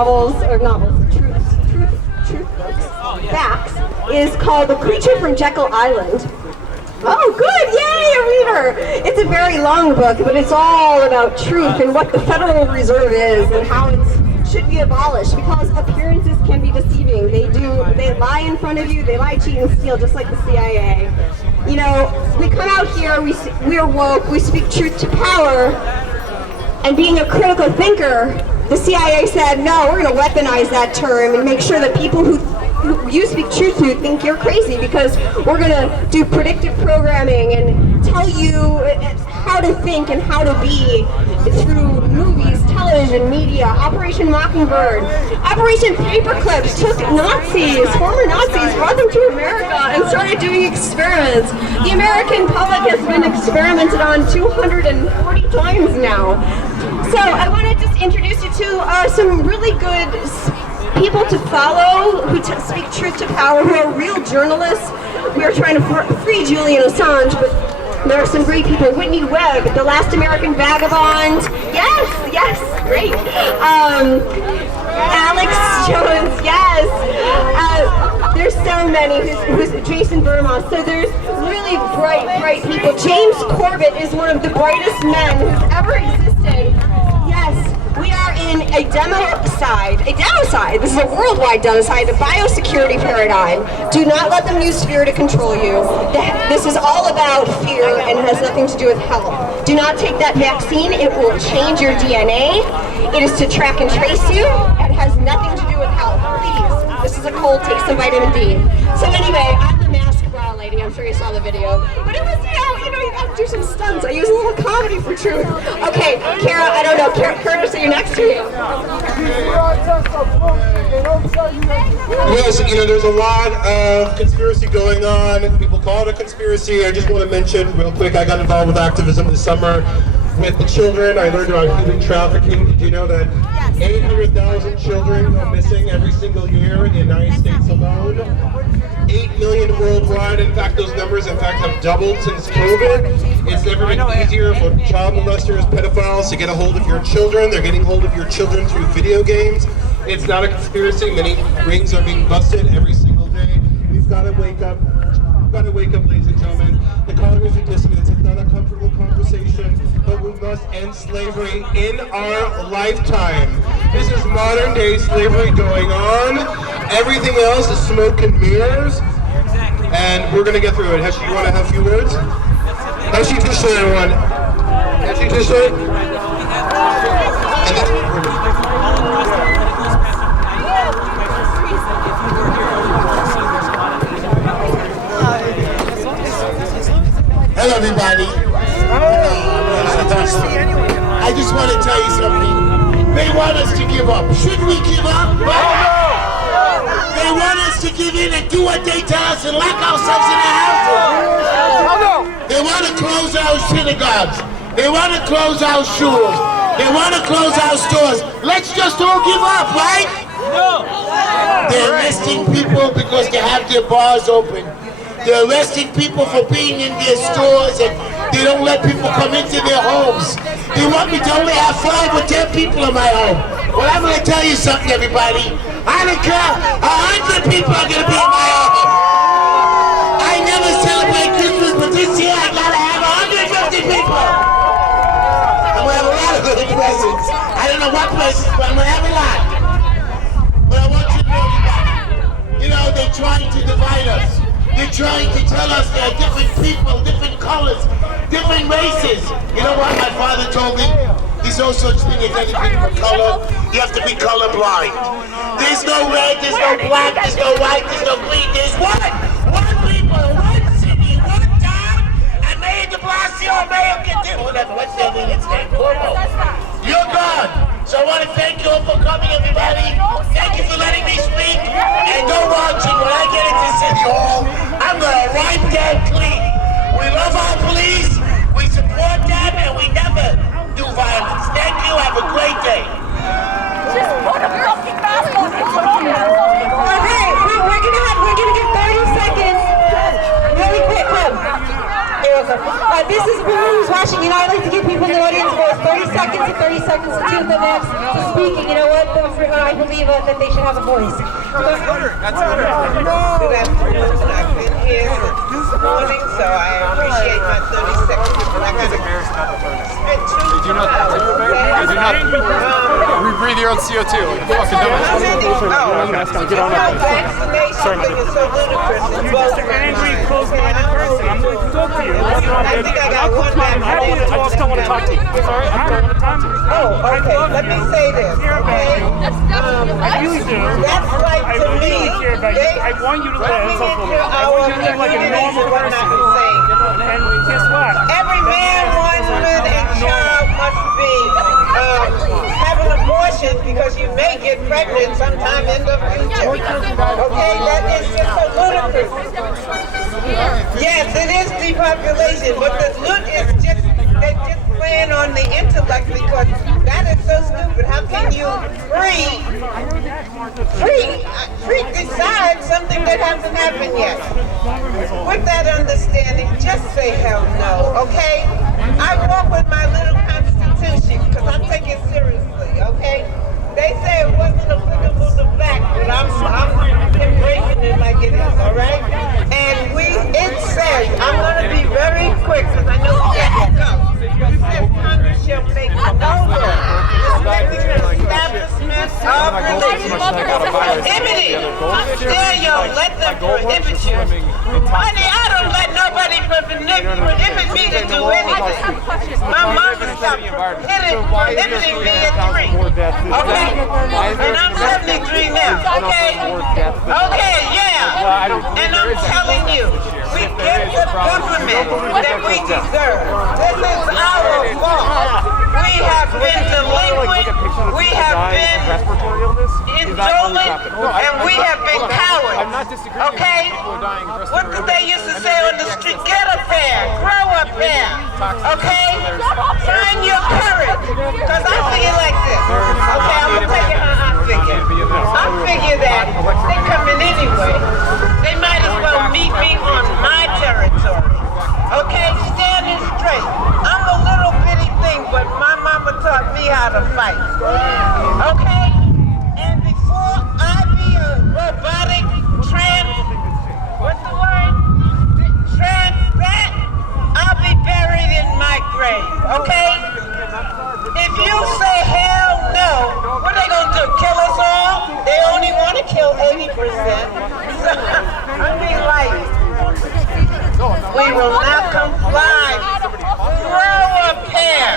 books, facts, is called The Creature from Jekyll Island. Oh, good! Yay, a reader! It's a very long book, but it's all about truth and what the Federal Reserve is and how it should be abolished, because appearances can be deceiving. They lie in front of you, they lie, cheat, and steal, just like the CIA. You know, we come out here, we're woke, we speak truth to power, and being a critical thinker, the CIA said, no, we're going to weaponize that term and make sure that people who you speak truth to think you're crazy, because we're going to do predictive programming and tell you how to think and how to be through movies, television, media. Operation Mockingbird, Operation Paperclip took former Nazis, brought them to America and started doing experiments. The American public has been experimented on 240 times now. So I want to just introduce you to some really good people to follow who speak truth to power, who are real journalists. We are trying to free Julian Assange, but there are some great people. Whitney Webb, the last American vagabond. Yes, great. Alex Jones, yes. There's so many. Who's Jason Burma. So there's really bright people. James Corbett is one of the brightest men who's ever existed. Yes, we are in a democide. This is a worldwide democide, a biosecurity paradigm. Do not let them use fear to control you. This is all about fear and has nothing to do with health. Do not take that vaccine. It will change your DNA. It is to track and trace you. It has nothing to do with health. Please, this is a cold. Take some vitamin D. So anyway, I'm the mask bra lady. I'm sure you saw the video. But it was, you got to do some stunts. I use a little comedy for truth. Okay, Kara, I don't know. Curtis, are you next to you? Yes, there's a lot of conspiracy going on. People call it a conspiracy. I just want to mention real quick, I got involved with activism this summer with the children. I learned about human trafficking. Did you know that 800,000 children go missing every single year in the United States alone? 8 million worldwide. In fact, those numbers, have doubled since COVID. It's never been easier for child molesters, pedophiles to get a hold of your children. They're getting hold of your children through video games. It's not a conspiracy. Many rings are being busted every single day. We've got to wake up. We've got to wake up, ladies and gentlemen. The callers are dismissed. It's not a comfortable conversation, but we must end slavery in our lifetime. This is modern day slavery going on. Everything else is smoke and mirrors, and we're gonna get through it. Heshi, you wanna have a few words? Heshi Tisha, everyone. Heshi Tisha. Hello, everybody. I just want to tell you something. They want us to give up. Should we give up? No. They want us to give in and do what they tell us and lock ourselves in the house. They want to close our synagogues. They want to close our schools. They want to close our stores. Let's just all give up, right? No. They're arresting people because they have their bars open. They're arresting people for being in their stores, and they don't let people come into their homes. They want me to only have 5 or 10 people in my home. Well, I'm going to tell you something, everybody. I don't care. 100 people are going to be in my home. I never celebrate Christmas, but this year I got to have 150 people. I'm going to have a lot of good presents. I don't know what presents, but I'm going to have a lot. But I want you to know, everybody, you know, they're trying to divide us. They're trying to tell us there are different people, different colors, different races. You know what my father told me? There's no such thing as anything for color. You have to be colorblind. There's no red, there's no black, there's no white, there's no green. There's one people, one city, one town, and Mayor de Blasio, Mayor Gadin, whatever, what's their name? You're God. So I want to thank you all for coming, everybody. Thank you for letting me speak. And don't watch it. When I get into City Hall, I'm going to wipe them clean. We love our police. We support them, and we never do violence. Thank you. Have a great day. Just put a fucking mask on. Okay, we're gonna get 30 seconds. Really quick, come. This is who's watching. You know, I like to give people in the audience about 30 seconds to 30 seconds to 2 minutes to speak. And you know what? I believe that they should have a voice. Good afternoon. I've been here this morning, so I appreciate my 30 seconds. And I got to spend 2 Did you not breathe your own CO2? Like fucking vaccination thing is so ludicrous. It's both I'm going to talk to you. I think I got one man. I just don't want to talk to you. I'm sorry, I don't want to talk to you. Oh, okay. Let me say this, okay? I really do. That's like I to me. really care about you. I want you to live. I want you to live like a normal person. And guess what? Every man, woman, and child must be have an abortion because you may get pregnant sometime in the future. Okay, that is just so ludicrous. Yes, it is depopulation, but the look is just, they're just playing on the intellect because that is so stupid. How can you decide something that hasn't happened yet? With that understanding, just say hell no, okay? I walk with my little constitution because I'm taking it seriously, okay? They say it wasn't applicable to black, but I'm embracing it like it is, all right? And it says, I'm going to be very quick because I know we have to go. It says Congress shall make no law respecting the establishment of religion. Prohibiting. There you let them prohibit you. Honey, I don't let nobody prohibit me to do anything. My mama stopped prohibiting me at 3. Okay? And I'm 73 now. Okay? Okay, yeah. And I'm telling you, we get the government that we deserve. This is our fault. We have been delinquent, we have been indolent, and we have been cowards. Okay? What did they used to say on the street? Get up there, grow up there. Okay? Find your courage. Because I figure like this. Okay, I'm going to tell you how I figure. I figure that they're coming anyway. They might as well meet me on my territory. Okay? Standing straight. I'm a little bitty thing, but my mama taught me how to fight. Okay? And before I be a robotic what's the word? Transfat, I'll be buried in my grave. Okay? If you say hell no, what are they gonna do? Kill us all? They only want to represent. I mean, like, we will not comply. Throw a pair,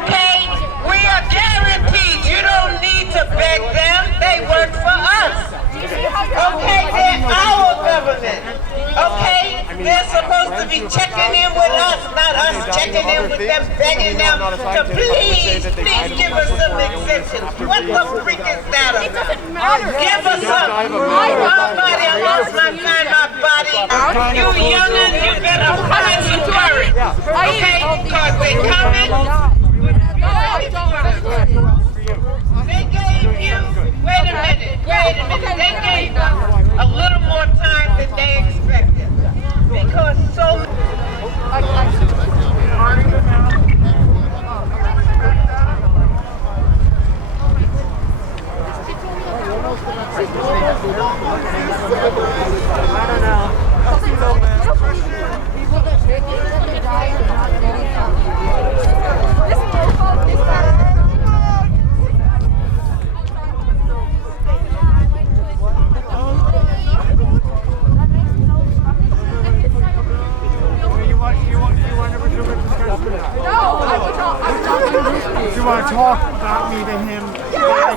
okay? We are guaranteed. You don't need to beg them. They work for us. Okay, they're our government. Okay? They're supposed to be checking in with us, not us checking in with them, begging them to please give us some exemptions. What the freak is that about? It doesn't matter. Give us some. My body, I lost my time, my body. You youngin', you better find some courage. Okay? Because they coming. They gave you, wait a minute. They gave us a little more time than they expected. Because so you want to talk about me to him?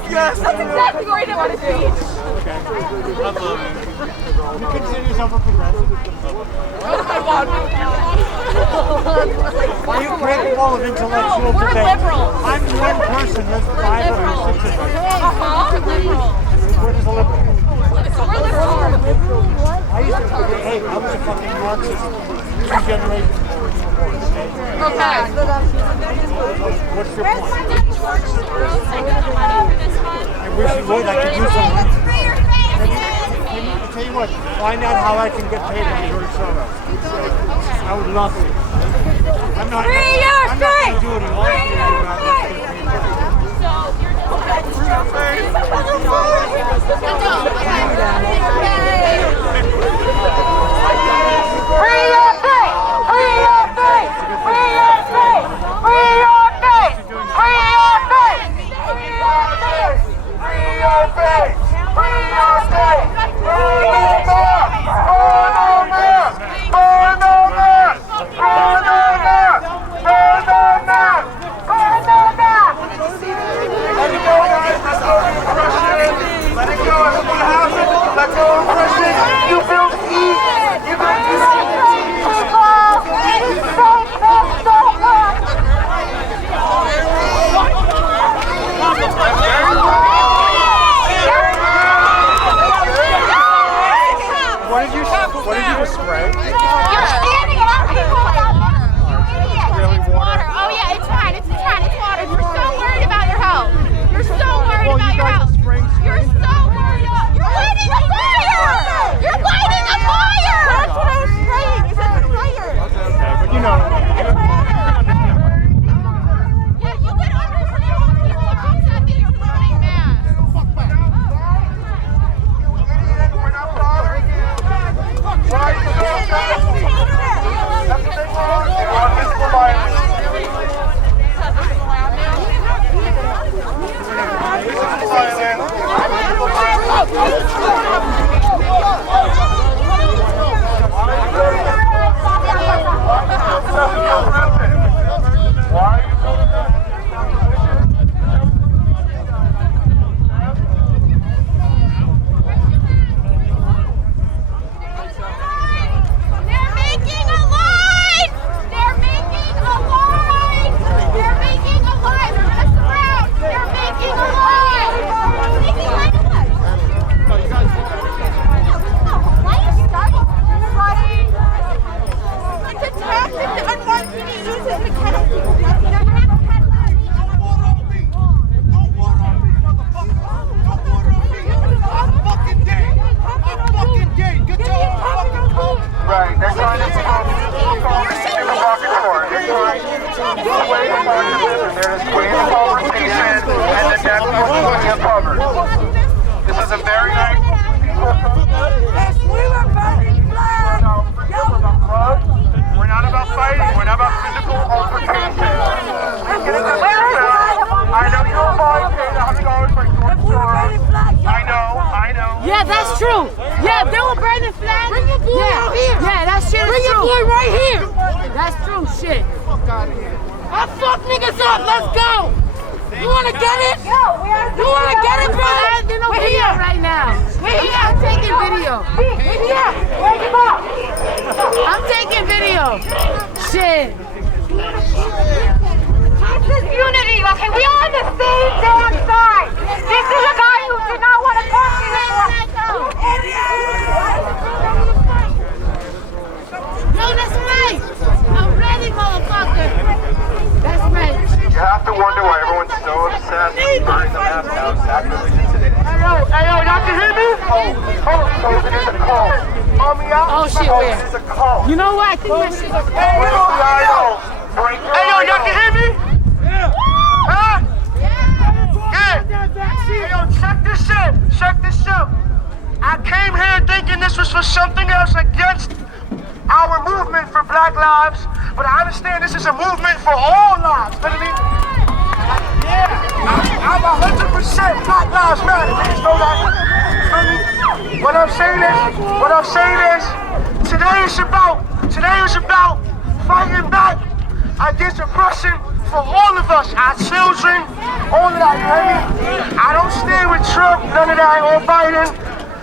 Yes, that's exactly where I didn't want to be. Okay. I love you. You consider yourself a progressive? Oh my God. Are you capable of intellectual debate? We're liberals. I'm one person, there's 5 or 6 of us. Liberal. What is a liberal? We're liberal. I used to hey, I was a fucking Marxist 2 generations. Okay. What's your point? I wish you would. I could do something. I'll tell you what. Find out how I can get paid on George Soros. I would love to. I'm not going to do what he wants to do. Free your face! Free your face! Free your face! Free your face! Free your face! Free your face! Free your face! Free your face! Burn no more! Burn no more! Burn no more! Burn no more! Burn no more! Burn no more! Let it go, guys. Let go of oppression. Let it go. That's what happened. Let go of oppression. You build peace. You build peace. What did you just spray? You're standing on people without really water. Oh yeah, it's fine. It's fine. It's water. You're so worried about your health. You're so worried about your health. You're so worried about. You're lighting a fire. You're lighting a fire. That's what I was spraying. Is that the fire? Okay, but you know. Yeah, you can understand when people are upset that you're burning masks. We're not bothering you. Try to Yeah, that's true. Yeah, if they were burning flags. Bring your boy out here. Yeah, that shit is true. Bring your boy right here. That's true shit. I fuck niggas up. Let's go. You wanna get it? You wanna get it, brother? We're here right now. We're here. I'm taking video. We're here. I'm taking video. Shit. This is unity, okay? We are on the same damn side. This is a guy who did not want to talk to you anymore. No, that's right. I'm ready, motherfucker. That's right. You have to wonder why everyone's so obsessed with burning the mask down sacrificially today. Hey, yo, y'all can hear me? Oh, it is a call. Oh, shit, where? It's a call. You know what? I think that shit is Hey, yo, y'all can hear me? Yeah. Huh? Yeah. Hey, yo, check this out. Check this out. I came here thinking this was for something else against our movement for Black Lives, but I understand this is a movement for all lives, literally. Yeah, I'm 100% Black Lives Matter. Niggas know that. What I'm saying is, today is about fighting back against oppression for all of us, our children, all of that, you hear me? I don't stand with Trump, none of that, or Biden.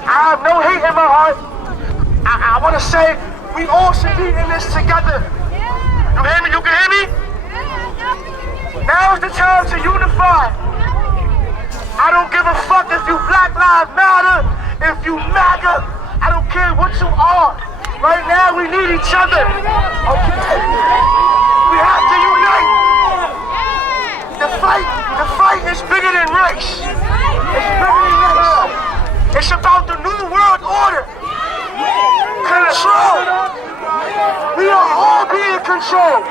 I have no hate in my heart. I want to say, we all should be in this together. You hear me? You can hear me? Now is the time to unify. I don't give a fuck if you Black Lives Matter, if you MAGA, I don't care what you are. Right now we need each other. Okay? We have to unite. The fight is bigger than race. It's bigger than race. It's about the new world order. Control. We are all being controlled.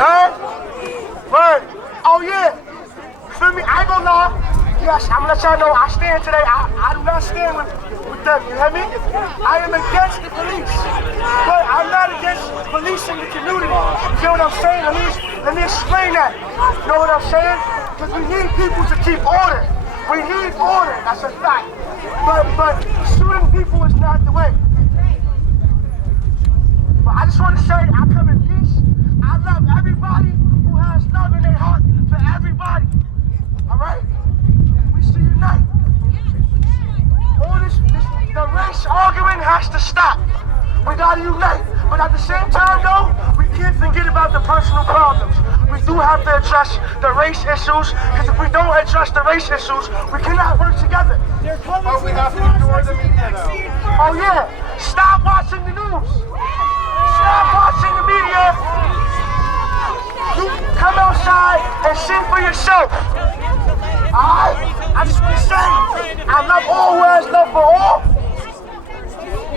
Huh? Word. Oh yeah. Feel me? I ain't gonna lie. Yes, I'm gonna let y'all know I stand today. I do not stand with them. You hear me? I am against the police. But I'm not against policing the community. You feel what I'm saying? Let me explain that. You know what I'm saying? Because we need people to keep order. We need order. That's a fact. But shooting people is not the way. But I just want to say I come in peace. I love everybody who has love in their heart for everybody. All right? We should unite. All the race arguing has to stop. We gotta unite. But at the same time, though, we can't forget about the personal problems. We do have to address the race issues, because if we don't address the race issues, we cannot work together. But we have to ignore the media, though. Oh yeah, stop watching the news. Stop watching the media. You come outside and sing for yourself. Alright? I just want to say, I love all who has love for all.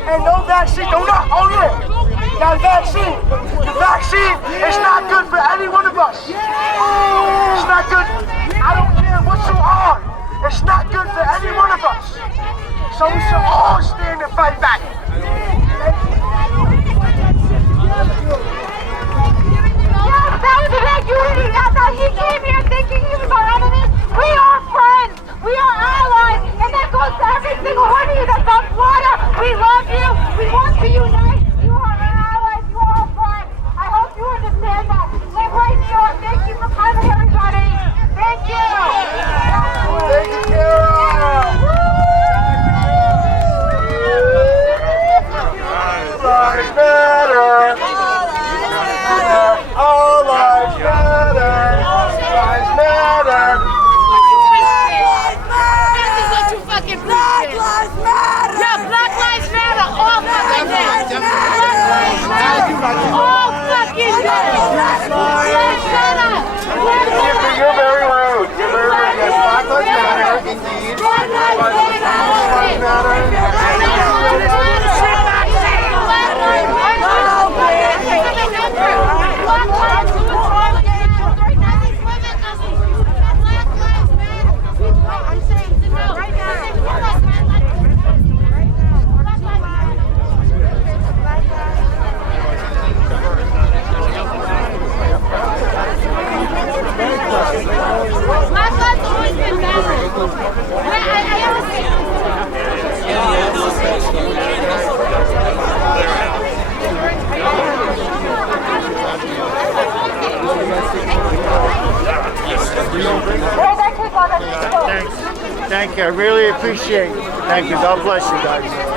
And no vaccine, oh yeah, that vaccine. The vaccine is not good for any one of us. It's not good. I don't care what you are. It's not good for any one of us. So we should all stand and fight back. That was a big unity. That's how he came here thinking he was our enemy. We are friends. We are allies. And that goes to every single one of you that's on Florida. We love you. We want to unite. You are our allies. You are our friends. I hope you understand that. Live right New York. Thank you for coming, everybody. Thank you. Thank you, Carol. Thank you. I really appreciate it. Thank you. God bless you guys.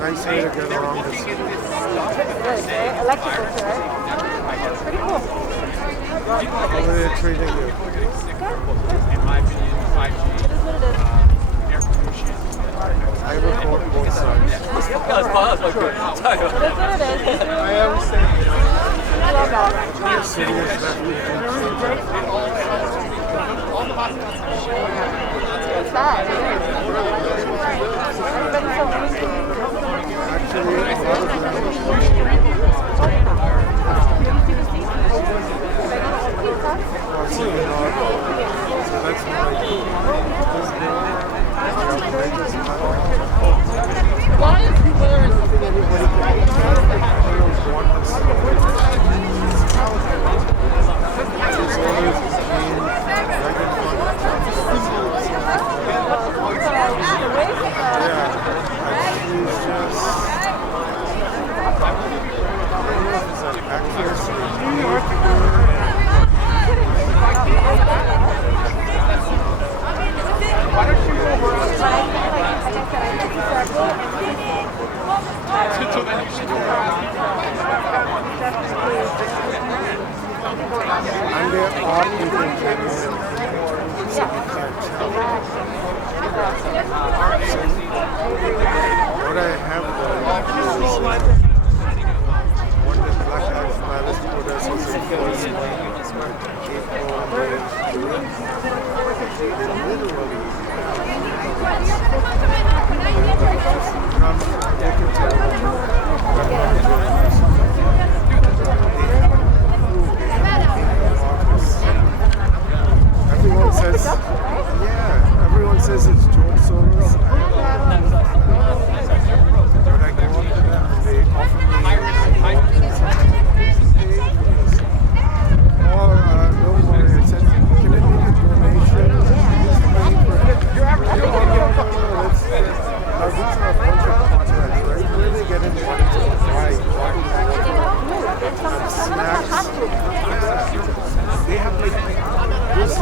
Nice way to get along this. this, right? Electrical, right? Pretty cool. How are they treating you? In my opinion, 5G. Air pollution. I report both sides. That's good. It is what it is. I understand. I love that. Your city is It's bad. Everybody's so angry. actually a lot of them. That's my Why is people and there are people what I have what the Black Lives Matter protest was enforced everyone says, yeah, everyone says it's George Soros. But I go up to them and they offer me or don't worry, I said, can I make a donation? Now these are a bunch of contracts, right? Where they get in money to buy snacks. They have like this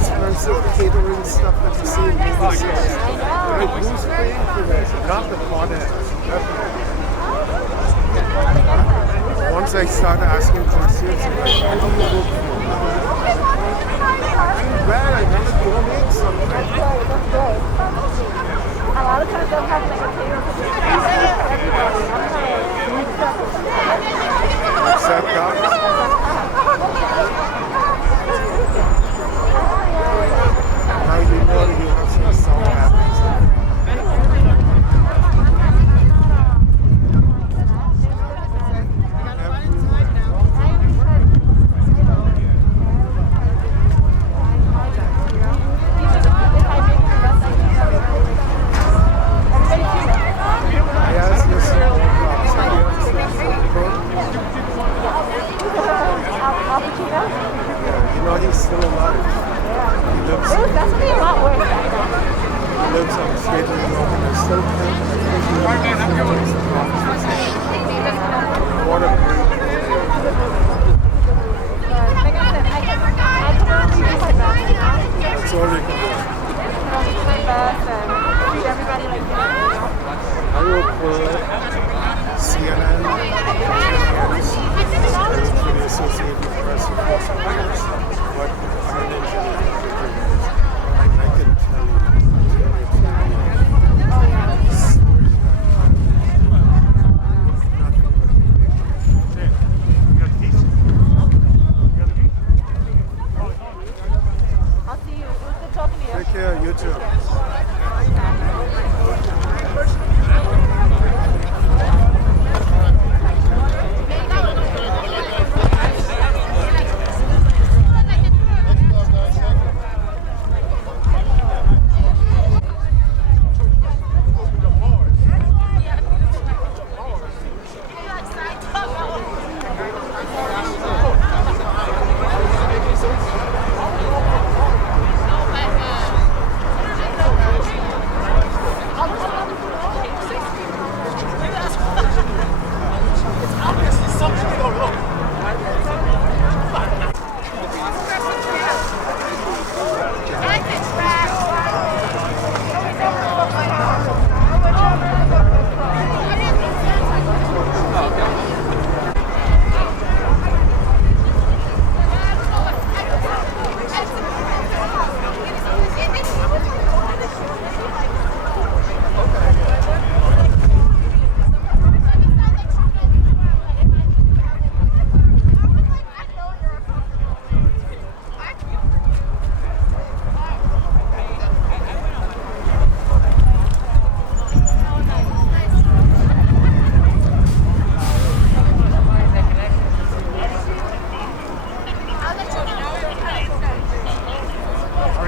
expensive catering stuff that the same movie sells. Right? Who's paying for this? Not the content. Once I start asking questions, I'm like, how do you look for? Too bad I never donate something. A lot of times they'll have like a caterer for Except that. Now you know you have some song happening. I asked this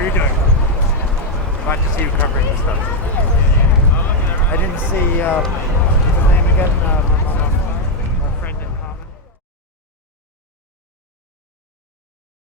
you doing? Glad to see you covering this stuff. I didn't see, what's his name again?